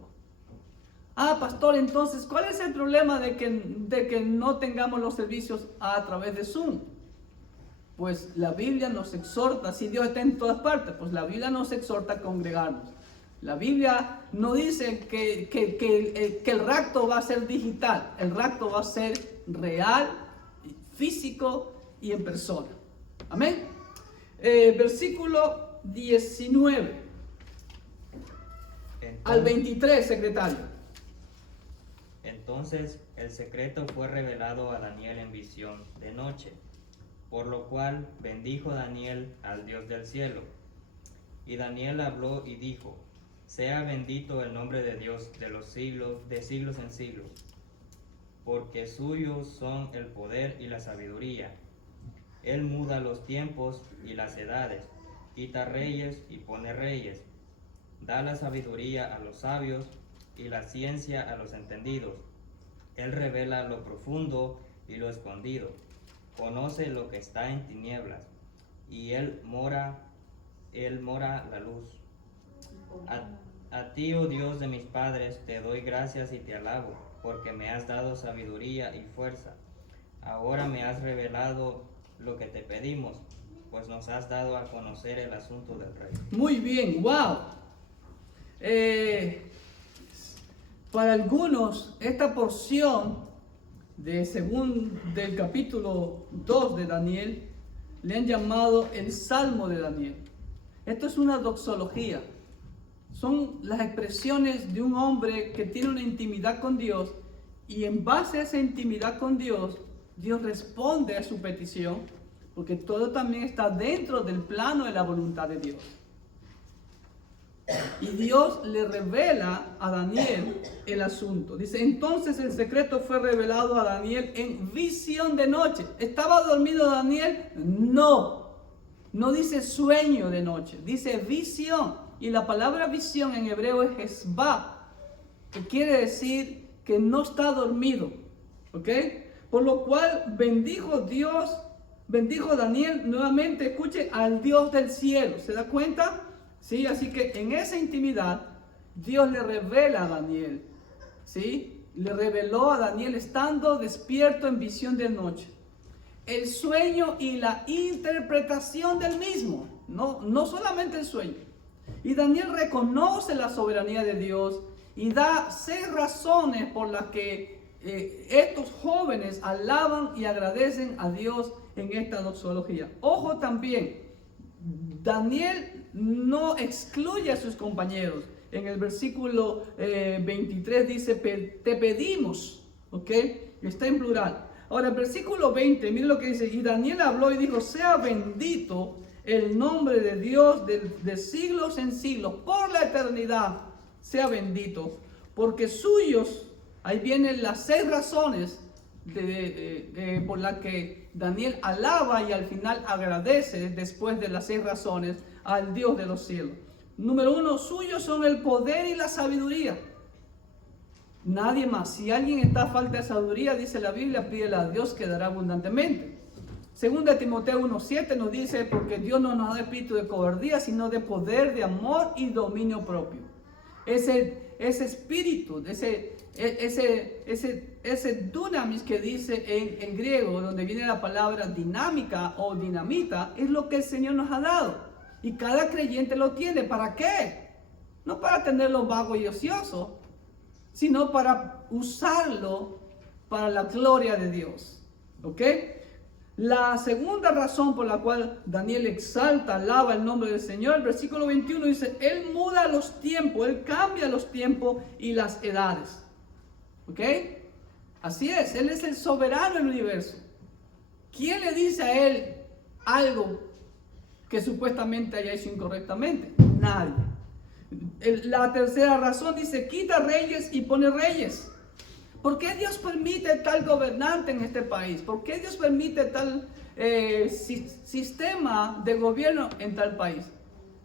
Pastor, entonces, ¿cuál es el problema de que no tengamos los servicios a través de Zoom? Pues la Biblia nos exhorta, si Dios está en todas partes, pues la Biblia nos exhorta a congregarnos. La Biblia no dice que el rapto va a ser digital, el rapto va a ser real, físico y en persona. Amén. Versículo 19 al 23, secretario. Entonces el secreto fue revelado a Daniel en visión de noche, por lo cual bendijo Daniel al Dios del cielo. Y Daniel habló y dijo, sea bendito el nombre de Dios de los siglos, de siglos en siglos, porque suyos son el poder y la sabiduría. Él muda los tiempos y las edades, quita reyes y pone reyes, da la sabiduría a los sabios y la ciencia a los entendidos. Él revela lo profundo y lo escondido, conoce lo que está en tinieblas, y él mora la luz. A ti, oh Dios de mis padres, te doy gracias y te alabo, porque me has dado sabiduría y fuerza. ahora me has revelado lo que te pedimos, pues nos has dado a conocer el asunto del rey. Muy bien, wow. Para algunos, esta porción del capítulo 2 de Daniel, le han llamado el Salmo de Daniel. Esto es una doxología. Son las expresiones de un hombre que tiene una intimidad con Dios y en base a esa intimidad con Dios, Dios responde a su petición, porque todo también está dentro del plano de la voluntad de Dios. Y Dios le revela a Daniel el asunto. Dice, entonces el secreto fue revelado a Daniel en visión de noche. ¿Estaba dormido Daniel? No. No dice sueño de noche, dice visión. Y la palabra visión en hebreo es hesbá, que quiere decir que no está dormido. ¿Ok? Por lo cual bendijo Daniel nuevamente, escuche, al Dios del cielo. ¿Se da cuenta? ¿Sí? Así que en esa intimidad Dios le revela a Daniel, ¿sí? Le reveló a Daniel estando despierto en visión de noche el sueño y la interpretación del mismo, no solamente el sueño. Y Daniel reconoce la soberanía de Dios y da 6 razones por las que estos jóvenes alaban y agradecen a Dios en esta doxología. Ojo también, Daniel no excluye a sus compañeros. En el versículo 23 dice, te pedimos, ¿ok? Está en plural. Ahora el versículo 20, mire lo que dice, y Daniel habló y dijo, sea bendito el nombre de Dios de siglos en siglos, por la eternidad, sea bendito, porque suyos, ahí vienen las 6 razones por las que Daniel alaba y al final agradece después de las 6 razones al Dios de los cielos. Número 1, suyos son el poder y la sabiduría. Nadie más. Si alguien está a falta de sabiduría, dice la Biblia, pídele a Dios que dará abundantemente. Segunda Timoteo 1:7 nos dice, porque Dios no nos da espíritu de cobardía, sino de poder, de amor y dominio propio. Ese espíritu, ese dunamis que dice en griego, donde viene la palabra dinámica o dinamita, es lo que el Señor nos ha dado. Y cada creyente lo tiene. ¿Para qué? No para tenerlo vago y ocioso, sino para usarlo para la gloria de Dios. ¿Ok? La segunda razón por la cual Daniel exalta, alaba el nombre del Señor, el versículo 21 dice, Él muda los tiempos, Él cambia los tiempos y las edades. ¿Ok? Así es, Él es el soberano del universo. ¿Quién le dice a Él algo que supuestamente haya hecho incorrectamente? Nadie. La tercera razón dice, quita reyes y pone reyes. ¿Por qué Dios permite tal gobernante en este país? ¿Por qué Dios permite tal sistema de gobierno en tal país?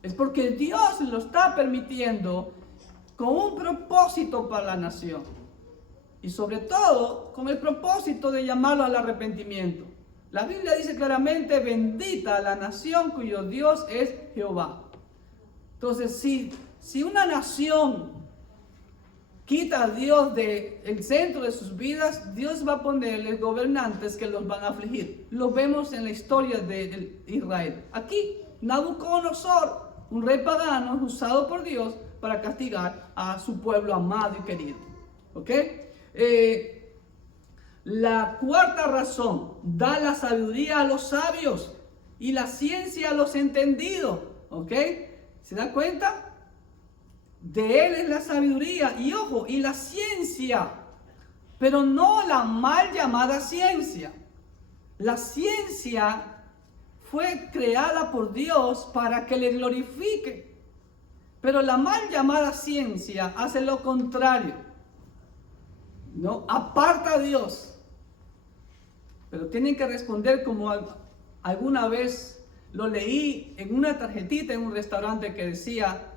Es porque Dios lo está permitiendo con un propósito para la nación. Y sobre todo con el propósito de llamarlo al arrepentimiento. La Biblia dice claramente, bendita la nación cuyo Dios es Jehová. Entonces, si una nación quita a Dios del centro de sus vidas, Dios va a ponerles gobernantes que los van a afligir. Lo vemos en la historia de Israel. Aquí, Nabucodonosor, un rey pagano usado por Dios para castigar a su pueblo amado y querido. ¿Ok? La cuarta razón, da la sabiduría a los sabios y la ciencia a los entendidos. ¿Ok? ¿Se da cuenta? De Él es la sabiduría y ojo, y la ciencia, pero no la mal llamada ciencia. La ciencia fue creada por Dios para que le glorifique, pero la mal llamada ciencia hace lo contrario, ¿no? Aparta a Dios. Pero tienen que responder como alguna vez lo leí en una tarjetita en un restaurante que decía,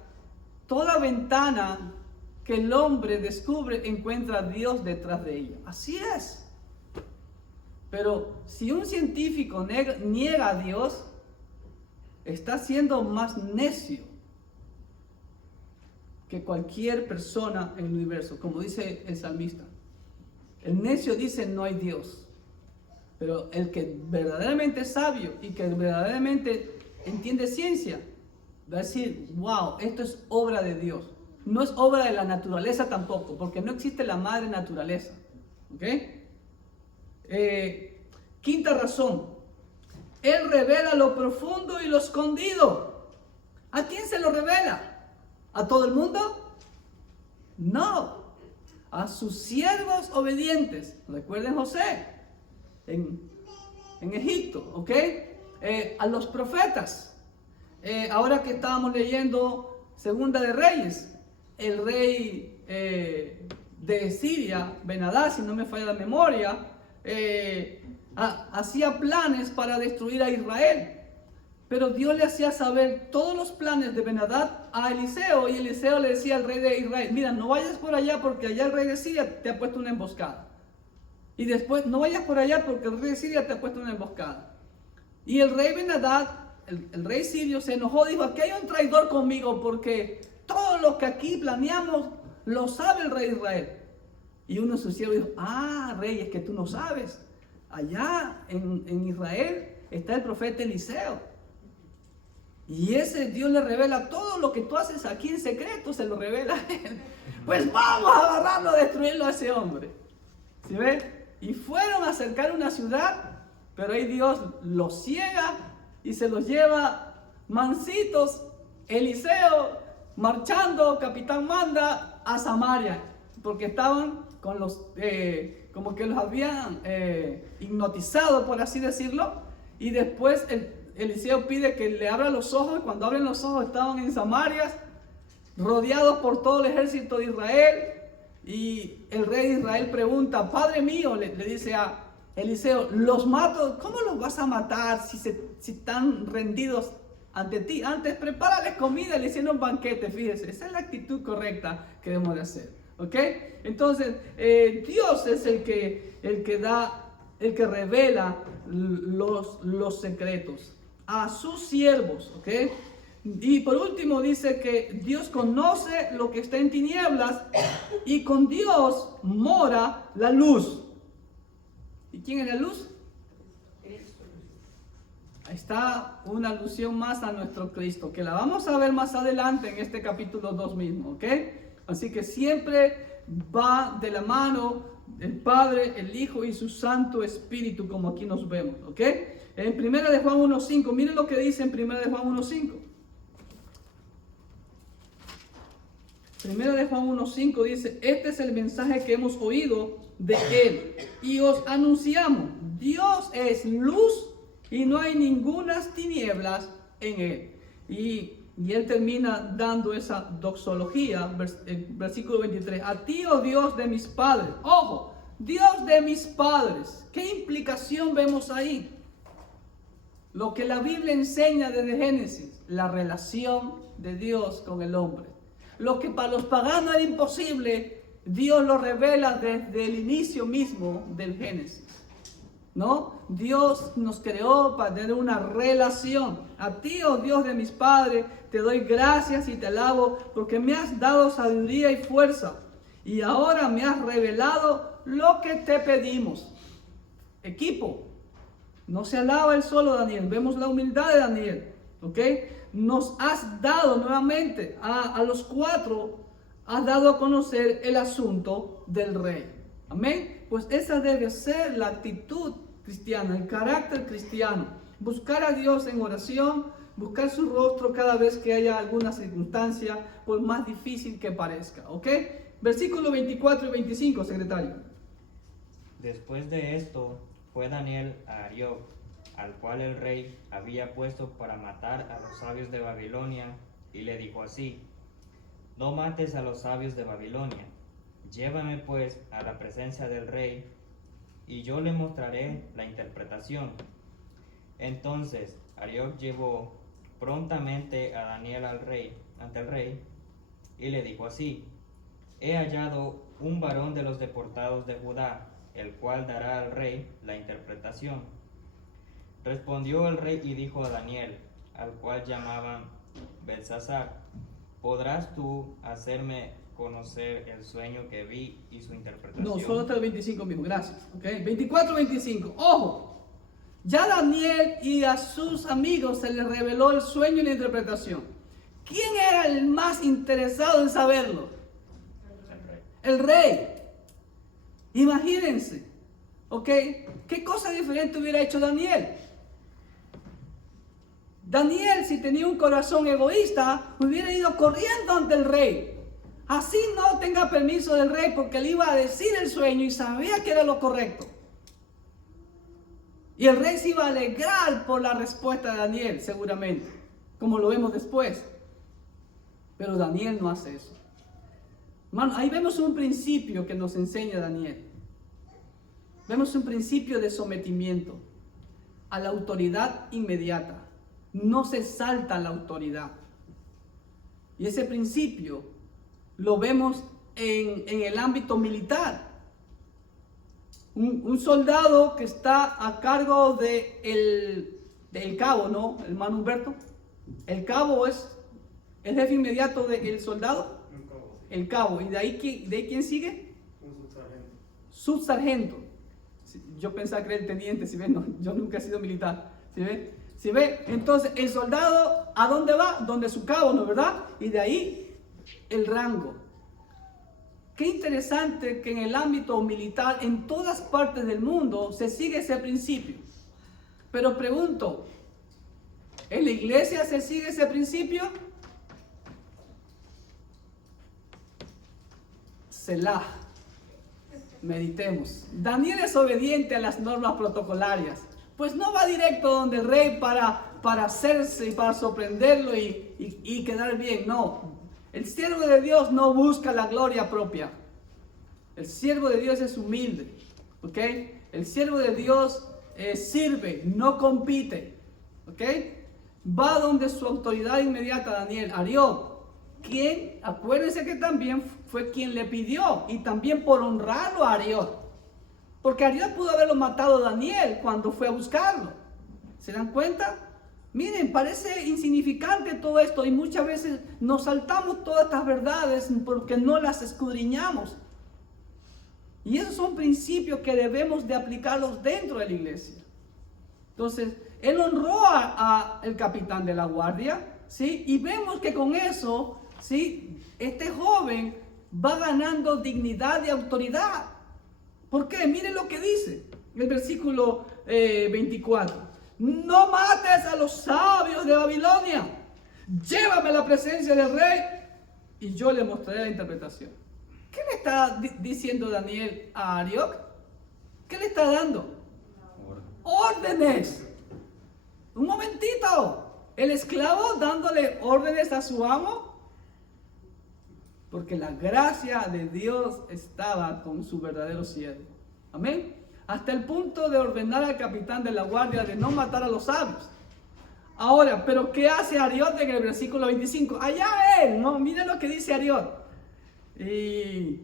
toda ventana que el hombre descubre encuentra a Dios detrás de ella. Así es. Pero si un científico niega a Dios, está siendo más necio que cualquier persona en el universo, como dice el salmista. El necio dice no hay Dios. Pero el que verdaderamente es sabio y que verdaderamente entiende ciencia, va a decir, wow, esto es obra de Dios. No es obra de la naturaleza tampoco, porque no existe la madre naturaleza. ¿Ok? Quinta razón. Él revela lo profundo y lo escondido. ¿A quién se lo revela? ¿A todo el mundo? No. A sus siervos obedientes. Recuerden José en Egipto, ¿ok? A los profetas. Ahora que estábamos leyendo Segunda de Reyes, el rey de Siria, Ben-Hadad, si no me falla la memoria, hacía planes para destruir a Israel. Pero Dios le hacía saber todos los planes de Ben-Hadad a Eliseo, y Eliseo le decía al rey de Israel, mira, no vayas por allá porque allá el rey de Siria te ha puesto una emboscada. Y después, no vayas por allá porque el rey de Siria te ha puesto una emboscada. Y el rey Ben-Hadad, el rey sirio, se enojó, dijo, aquí hay un traidor conmigo porque todo lo que aquí planeamos lo sabe el rey de Israel. Y uno de sus siervos dijo, rey, es que tú no sabes. Allá en Israel está el profeta Eliseo. Y ese Dios le revela todo lo que tú haces aquí en secreto, se lo revela a él. Pues vamos a agarrarlo, a destruirlo a ese hombre. ¿Sí ve? Y fueron a acercar una ciudad, pero ahí Dios los ciega y se los lleva mansitos. Eliseo marchando, capitán manda a Samaria, porque estaban con los, como que los habían hipnotizado, por así decirlo, y después Eliseo pide que le abra los ojos, y cuando abren los ojos estaban en Samaria, rodeados por todo el ejército de Israel, y el rey de Israel pregunta, Padre mío, le dice a Eliseo, los mato, ¿cómo los vas a matar si están rendidos ante ti? Antes prepárales comida, le hicieron un banquete, fíjese, esa es la actitud correcta que debemos de hacer, ¿ok? Entonces, Dios es el que da, el que revela los secretos a sus siervos, ¿ok? Y por último dice que Dios conoce lo que está en tinieblas y con Dios mora la luz. ¿Y quién es la luz? Ahí está una alusión más a nuestro Cristo, que la vamos a ver más adelante en este capítulo 2 mismo, ¿ok? Así que siempre va de la mano el Padre, el Hijo y su Santo Espíritu, como aquí nos vemos, ¿ok? En 1 de Juan 1.5, miren lo que dice en 1 de Juan 1.5. 1 de Juan 1.5 dice, este es el mensaje que hemos oído de Él y os anunciamos, Dios es luz y no hay ningunas tinieblas en Él. Y Él termina dando esa doxología, versículo 23, a ti, oh Dios de mis padres, ojo, Dios de mis padres, ¿qué implicación vemos ahí? Lo que la Biblia enseña desde Génesis, la relación de Dios con el hombre. Lo que para los paganos era imposible, Dios lo revela desde el inicio mismo del Génesis, ¿no? Dios nos creó para tener una relación. A ti, oh Dios de mis padres, te doy gracias y te alabo porque me has dado sabiduría y fuerza. Y ahora me has revelado lo que te pedimos. Equipo, no se alaba el solo Daniel, vemos la humildad de Daniel, ¿ok? Nos has dado nuevamente a los cuatro, has dado a conocer el asunto del rey. Amén. Pues esa debe ser la actitud cristiana, el carácter cristiano. Buscar a Dios en oración, buscar su rostro cada vez que haya alguna circunstancia, por más difícil que parezca. ¿Ok? Versículos 24 y 25, secretario. Después de esto, fue Daniel a Arioc, al cual el rey había puesto para matar a los sabios de Babilonia, y le dijo así: no mates a los sabios de Babilonia, llévame pues a la presencia del rey, y yo le mostraré la interpretación. Entonces Arioc llevó prontamente a Daniel ante el rey, y le dijo así: he hallado un varón de los deportados de Judá, el cual dará al rey la interpretación. Respondió el rey y dijo a Daniel, al cual llamaban Belsasar: ¿podrás tú hacerme conocer el sueño que vi y su interpretación? No, solo hasta el 25 mismo, gracias. ¿Okay? 24, 25. Ojo, ya Daniel y a sus amigos se les reveló el sueño y la interpretación. ¿Quién era el más interesado en saberlo? El rey. Imagínense, ¿ok? ¿Qué cosa diferente hubiera hecho Daniel? Daniel, si tenía un corazón egoísta, hubiera ido corriendo ante el rey. Así no tenga permiso del rey, porque él iba a decir el sueño y sabía que era lo correcto. Y el rey se iba a alegrar por la respuesta de Daniel, seguramente, como lo vemos después. Pero Daniel no hace eso. Hermano, ahí vemos un principio que nos enseña Daniel. Vemos un principio de sometimiento a la autoridad inmediata. No se salta la autoridad. Y ese principio lo vemos en el ámbito militar. Un soldado que está a cargo del cabo, ¿no? Hermano Humberto. El cabo es el jefe inmediato del soldado. El cabo. ¿Y de ahí quién sigue? Un subsargento. Subsargento. Yo pensaba que era el teniente, si ven, no, yo nunca he sido militar. ¿Sí ven? ¿Sí ve? Entonces, el soldado, ¿a dónde va? Donde su cabo, ¿no? ¿Verdad? Y de ahí, el rango. Qué interesante que en el ámbito militar, en todas partes del mundo, se sigue ese principio. Pero pregunto, ¿en la iglesia se sigue ese principio? Selah. Meditemos. Daniel es obediente a las normas protocolarias. Pues no va directo donde el rey para hacerse y para sorprenderlo y quedar bien. No. El siervo de Dios no busca la gloria propia. El siervo de Dios es humilde. ¿Ok? El siervo de Dios sirve, no compite. ¿Ok? Va donde su autoridad inmediata, Daniel, Arión. Quien, acuérdense que también fue quien le pidió, y también por honrarlo a Arión. Porque Arión pudo haberlo matado a Daniel cuando fue a buscarlo. ¿Se dan cuenta? Miren, parece insignificante todo esto y muchas veces nos saltamos todas estas verdades porque no las escudriñamos. Y esos son principios que debemos de aplicarlos dentro de la iglesia. Entonces, él honró al capitán de la guardia, ¿sí? Y vemos que con eso, ¿sí? Este joven va ganando dignidad y autoridad. ¿Por qué? Miren lo que dice el versículo 24. No mates a los sabios de Babilonia. Llévame a la presencia del rey y yo le mostraré la interpretación. ¿Qué le está diciendo Daniel a Arioc? ¿Qué le está dando? Órdenes. Un momentito. El esclavo dándole órdenes a su amo. Porque la gracia de Dios estaba con su verdadero siervo. Amén. Hasta el punto de ordenar al capitán de la guardia de no matar a los sabios. Ahora, ¿pero qué hace Ariot en el versículo 25? Allá él, ¿no? Miren lo que dice Ariot. Y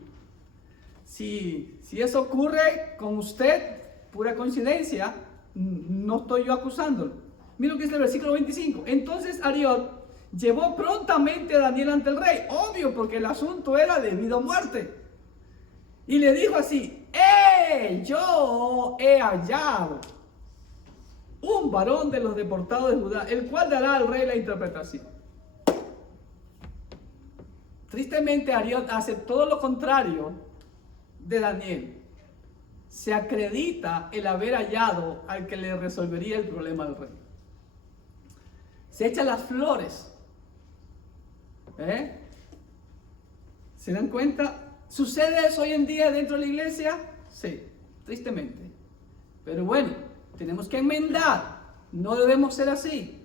si eso ocurre con usted, pura coincidencia, no estoy yo acusándolo. Miren lo que dice el versículo 25. Entonces Ariot llevó prontamente a Daniel ante el rey, obvio, porque el asunto era de vida o muerte. Y le dijo así: yo he hallado un varón de los deportados de Judá, el cual dará al rey la interpretación. Tristemente, Ariot hace todo lo contrario de Daniel. Se acredita el haber hallado al que le resolvería el problema al rey. Se echa las flores. ¿Se dan cuenta? ¿Sucede eso hoy en día dentro de la iglesia? Sí, tristemente. Pero bueno, tenemos que enmendar. No debemos ser así.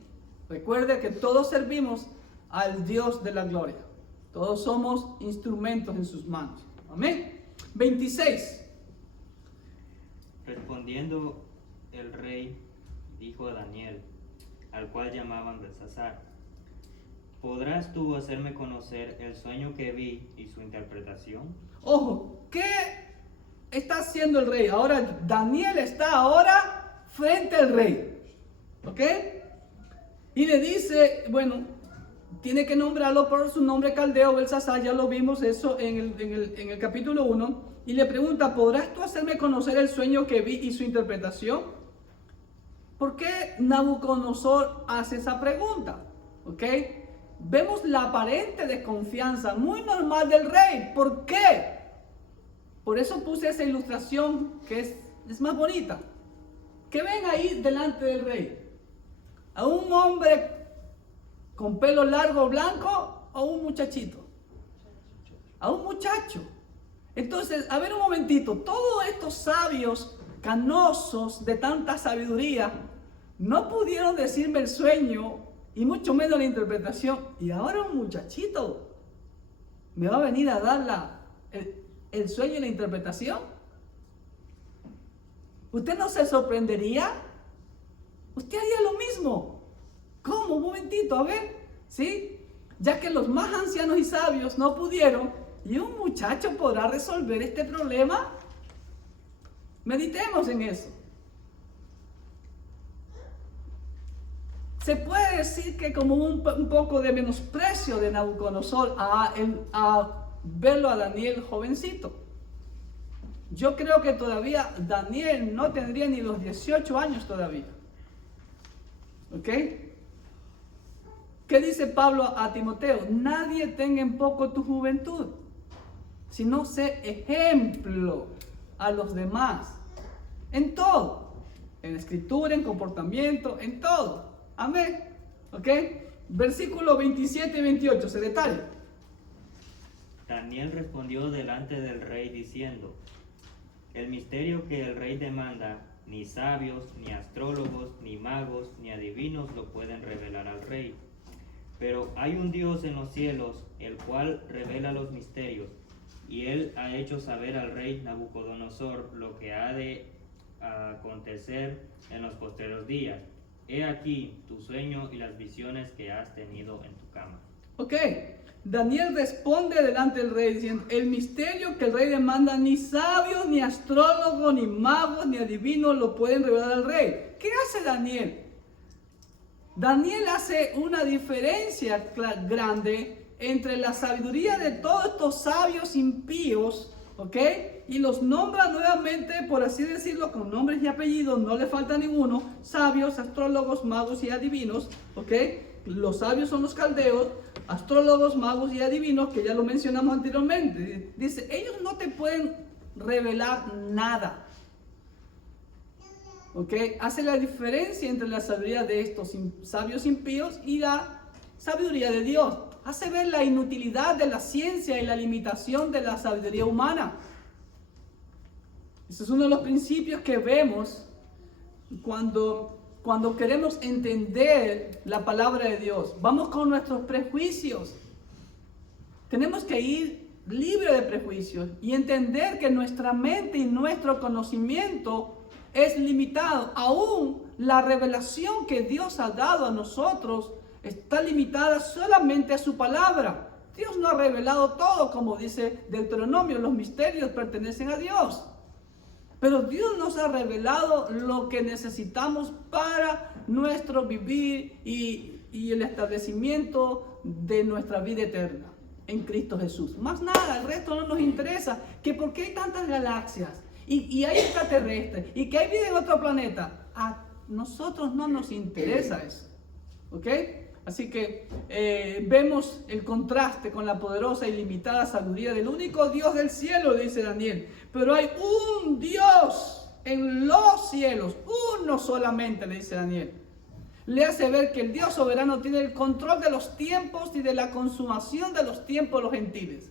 Recuerde que todos servimos al Dios de la gloria. Todos somos instrumentos en sus manos. Amén. 26. Respondiendo el rey, dijo a Daniel, al cual llamaban Belsasar: ¿podrás tú hacerme conocer el sueño que vi y su interpretación? Ojo, ¿qué está haciendo el rey? Ahora, Daniel está ahora frente al rey. ¿Ok? Y le dice, bueno, tiene que nombrarlo por su nombre caldeo, Belsasar, ya lo vimos eso en el capítulo 1, y le pregunta, ¿podrás tú hacerme conocer el sueño que vi y su interpretación? ¿Por qué Nabucodonosor hace esa pregunta? ¿Ok? Vemos la aparente desconfianza muy normal del rey. ¿Por qué? Por eso puse esa ilustración que es más bonita. ¿Qué ven ahí delante del rey? ¿A un hombre con pelo largo blanco o un muchachito? A un muchacho. Entonces, a ver un momentito, todos estos sabios canosos de tanta sabiduría no pudieron decirme el sueño y mucho menos la interpretación. Y ahora un muchachito me va a venir a dar el sueño y la interpretación. ¿Usted no se sorprendería? Usted haría lo mismo. ¿Cómo? Un momentito, a ver, ¿sí? Ya que los más ancianos y sabios no pudieron, ¿y un muchacho podrá resolver este problema? Meditemos en eso. Se puede decir que como un poco de menosprecio de Nabucodonosor a verlo a Daniel jovencito. Yo creo que todavía Daniel no tendría ni los 18 años todavía. ¿Ok? ¿Qué dice Pablo a Timoteo? Nadie tenga en poco tu juventud, sino sé ejemplo a los demás. En todo. En escritura, en comportamiento, en todo. Amén. ¿Ok? Versículo 27 y 28, se detalla. Daniel respondió delante del rey diciendo, el misterio que el rey demanda, ni sabios, ni astrólogos, ni magos, ni adivinos lo pueden revelar al rey. Pero hay un Dios en los cielos, el cual revela los misterios, y él ha hecho saber al rey Nabucodonosor lo que ha de acontecer en los postreros días. He aquí tu sueño y las visiones que has tenido en tu cama. Ok, Daniel responde delante del rey diciendo, el misterio que el rey demanda, ni sabios, ni astrólogos, ni magos, ni adivinos lo pueden revelar al rey. ¿Qué hace Daniel? Daniel hace una diferencia grande entre la sabiduría de todos estos sabios impíos, ¿ok? Y los nombra nuevamente, por así decirlo, con nombres y apellidos, no le falta ninguno, sabios, astrólogos, magos y adivinos, ¿ok? Los sabios son los caldeos, astrólogos, magos y adivinos, que ya lo mencionamos anteriormente. Dice, ellos no te pueden revelar nada. ¿Ok? Hace la diferencia entre la sabiduría de estos sabios impíos y la sabiduría de Dios. Hace ver la inutilidad de la ciencia y la limitación de la sabiduría humana. Ese es uno de los principios que vemos cuando queremos entender la palabra de Dios. Vamos con nuestros prejuicios. Tenemos que ir libre de prejuicios y entender que nuestra mente y nuestro conocimiento es limitado. Aún la revelación que Dios ha dado a nosotros está limitada solamente a su palabra. Dios no ha revelado todo, como dice Deuteronomio, los misterios pertenecen a Dios. Pero Dios nos ha revelado lo que necesitamos para nuestro vivir y el establecimiento de nuestra vida eterna en Cristo Jesús. Más nada, el resto no nos interesa. Que por qué hay tantas galaxias y hay extraterrestres y que hay vida en otro planeta. A nosotros no nos interesa eso. ¿Ok? Así que vemos el contraste con la poderosa y limitada sabiduría del único Dios del cielo, dice Daniel. Pero hay un Dios en los cielos, uno solamente, le dice Daniel. Le hace ver que el Dios soberano tiene el control de los tiempos y de la consumación de los tiempos los gentiles.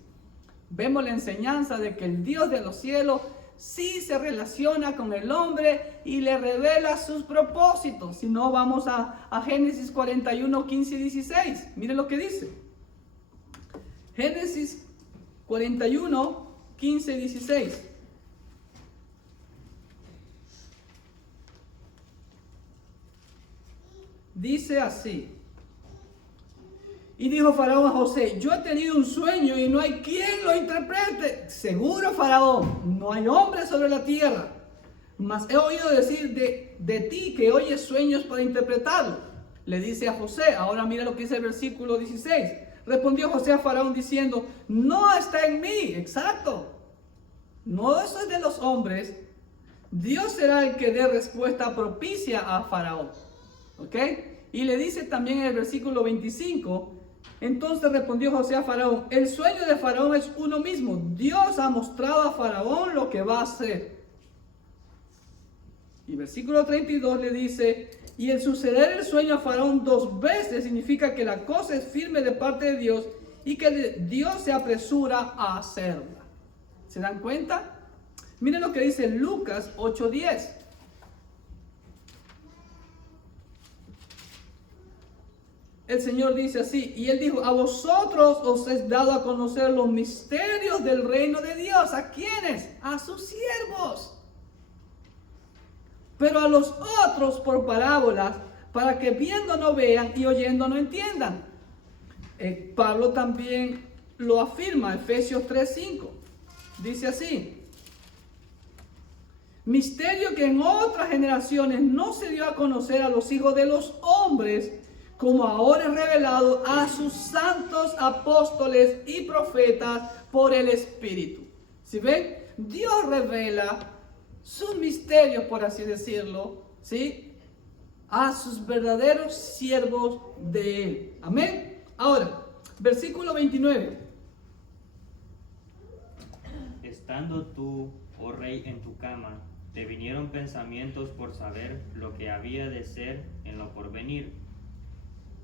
Vemos la enseñanza de que el Dios de los cielos sí se relaciona con el hombre y le revela sus propósitos. Si no, vamos a Génesis 41, 15 y 16. Miren lo que dice. Génesis 41, 15 y 16. Dice así. Y dijo Faraón a José, yo he tenido un sueño y no hay quien lo interprete. Seguro, Faraón, no hay hombre sobre la tierra. Mas he oído decir de ti que oyes sueños para interpretarlo. le dice a José. Ahora mira lo que dice el versículo 16. Respondió José a Faraón diciendo, no está en mí. Exacto. No, eso es de los hombres. Dios será el que dé respuesta propicia a Faraón. ¿Ok? Y le dice también en el versículo 25, entonces respondió José a Faraón, el sueño de Faraón es uno mismo. Dios ha mostrado a Faraón lo que va a hacer. Y versículo 32 le dice, y el suceder el sueño a Faraón 2 veces significa que la cosa es firme de parte de Dios y que Dios se apresura a hacerla. ¿Se dan cuenta? Miren lo que dice Lucas 8:10. El Señor dice así, y Él dijo, a vosotros os es dado a conocer los misterios del reino de Dios. ¿A quiénes? A sus siervos. Pero a los otros por parábolas, para que viendo no vean y oyendo no entiendan. Pablo también lo afirma, Efesios 3:5. Dice así, misterio que en otras generaciones no se dio a conocer a los hijos de los hombres, como ahora es revelado a sus santos apóstoles y profetas por el Espíritu. ¿Sí ven? Dios revela sus misterios, por así decirlo, ¿sí? A sus verdaderos siervos de Él. Amén. Ahora, versículo 29. Estando tú, oh rey, en tu cama, te vinieron pensamientos por saber lo que había de ser en lo porvenir.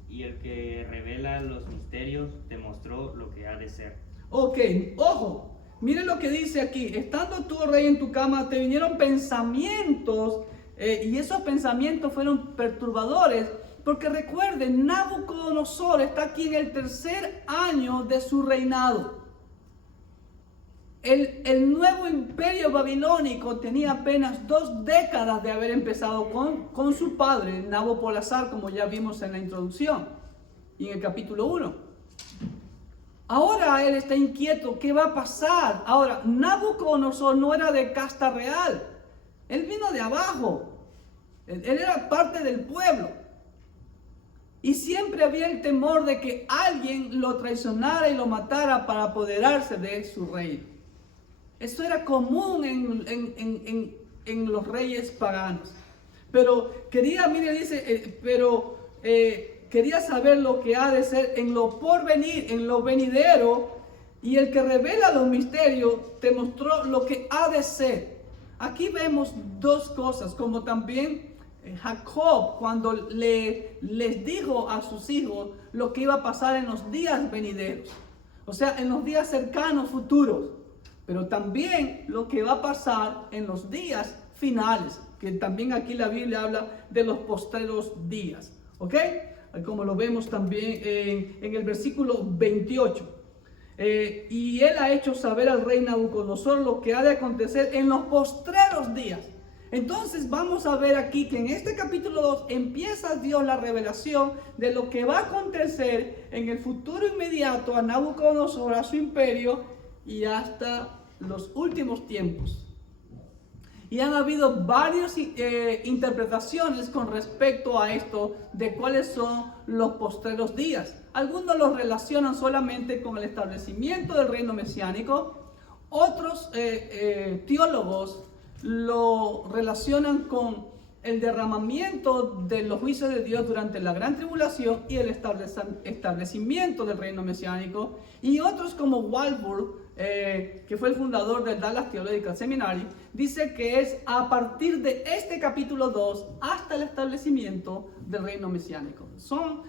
Y el que revela los misterios te mostró lo que ha de ser. Ok, ojo. Miren lo que dice aquí, estando tú, oh rey, en tu cama, te vinieron pensamientos, y esos pensamientos fueron perturbadores, porque recuerden, Nabucodonosor está aquí en el 3er año de su reinado. El nuevo imperio babilónico tenía apenas 2 décadas de haber empezado con su padre, Nabopolassar, como ya vimos en la introducción y en el capítulo 1. Ahora él está inquieto, ¿qué va a pasar? Ahora, Nabucodonosor no era de casta real, él vino de abajo, él era parte del pueblo. Y siempre había el temor de que alguien lo traicionara y lo matara para apoderarse de su reino. Eso era común en los reyes paganos. Pero quería, mire, dice, quería saber lo que ha de ser en lo porvenir, en lo venidero, y el que revela los misterios te mostró lo que ha de ser. Aquí vemos 2 cosas, como también Jacob cuando les dijo a sus hijos lo que iba a pasar en los días venideros, o sea, en los días cercanos, futuros, pero también lo que va a pasar en los días finales, que también aquí la Biblia habla de los postreros días, ¿ok? Como lo vemos también en el versículo 28. Y él ha hecho saber al rey Nabucodonosor lo que ha de acontecer en los postreros días. Entonces vamos a ver aquí que en este capítulo 2 empieza Dios la revelación de lo que va a acontecer en el futuro inmediato a Nabucodonosor, a su imperio y hasta los últimos tiempos. Y han habido varias interpretaciones con respecto a esto de cuáles son los postreros días. Algunos los relacionan solamente con el establecimiento del reino mesiánico. Otros teólogos lo relacionan con el derramamiento de los juicios de Dios durante la gran tribulación y el establecimiento del reino mesiánico. Y otros como Walburg, que fue el fundador del Dallas Theological Seminary, dice que es a partir de este capítulo 2 hasta el establecimiento del reino mesiánico. Son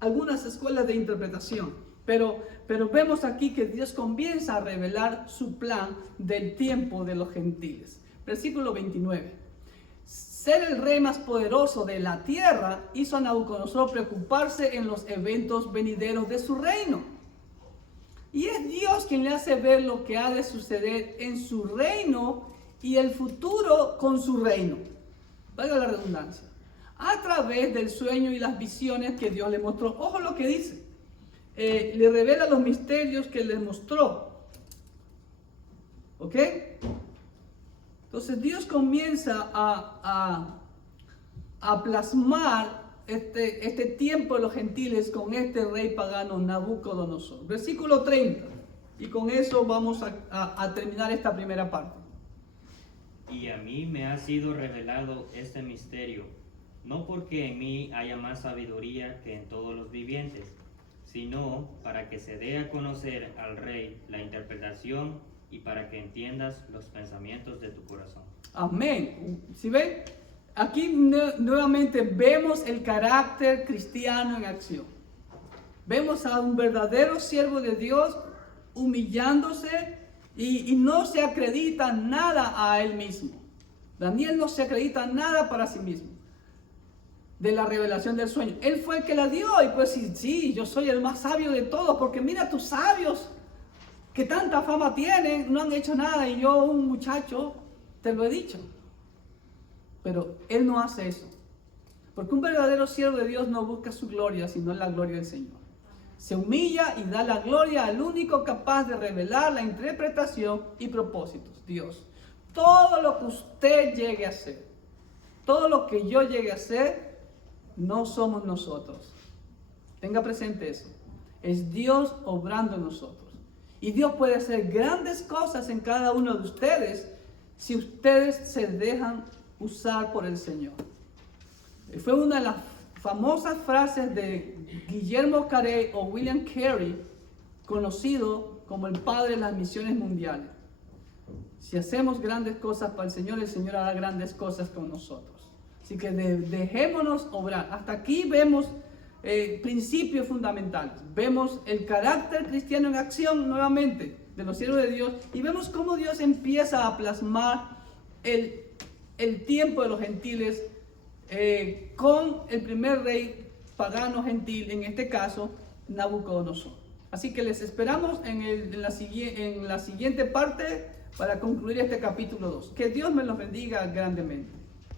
algunas escuelas de interpretación, pero vemos aquí que Dios comienza a revelar su plan del tiempo de los gentiles. Versículo 29. Ser el rey más poderoso de la tierra hizo a Nabucodonosor preocuparse en los eventos venideros de su reino. Y es Dios quien le hace ver lo que ha de suceder en su reino y el futuro con su reino. Valga la redundancia. A través del sueño y las visiones que Dios le mostró. Ojo lo que dice. Le revela los misterios que le mostró. ¿Ok? Entonces Dios comienza a plasmar este tiempo de los gentiles con este rey pagano Nabucodonosor. Versículo 30. Y con eso vamos a terminar esta primera parte. Y a mí me ha sido revelado este misterio, no porque en mí haya más sabiduría que en todos los vivientes, sino para que se dé a conocer al rey la interpretación y para que entiendas los pensamientos de tu corazón. Amén. ¿Sí ven? Aquí nuevamente vemos el carácter cristiano en acción. Vemos a un verdadero siervo de Dios humillándose y no se acredita nada a él mismo. Daniel no se acredita nada para sí mismo de la revelación del sueño. Él fue el que la dio y pues sí, yo soy el más sabio de todos, porque mira, tus sabios que tanta fama tienen no han hecho nada y yo, un muchacho, te lo he dicho. Pero él no hace eso, porque un verdadero siervo de Dios no busca su gloria, sino la gloria del Señor. Se humilla y da la gloria al único capaz de revelar la interpretación y propósitos, Dios. Todo lo que usted llegue a hacer, todo lo que yo llegue a hacer, no somos nosotros. Tenga presente eso. Es Dios obrando en nosotros. Y Dios puede hacer grandes cosas en cada uno de ustedes si ustedes se dejan usar por el Señor. Fue una de las famosas frases de Guillermo Carey o William Carey, conocido como el padre de las misiones mundiales. Si hacemos grandes cosas para el Señor hará grandes cosas con nosotros. Así que dejémonos obrar. Hasta aquí vemos principios fundamentales. Vemos el carácter cristiano en acción nuevamente de los siervos de Dios y vemos cómo Dios empieza a plasmar el tiempo de los gentiles con el primer rey pagano gentil, en este caso Nabucodonosor. Así que les esperamos en la siguiente parte para concluir este capítulo 2. Que Dios me los bendiga grandemente.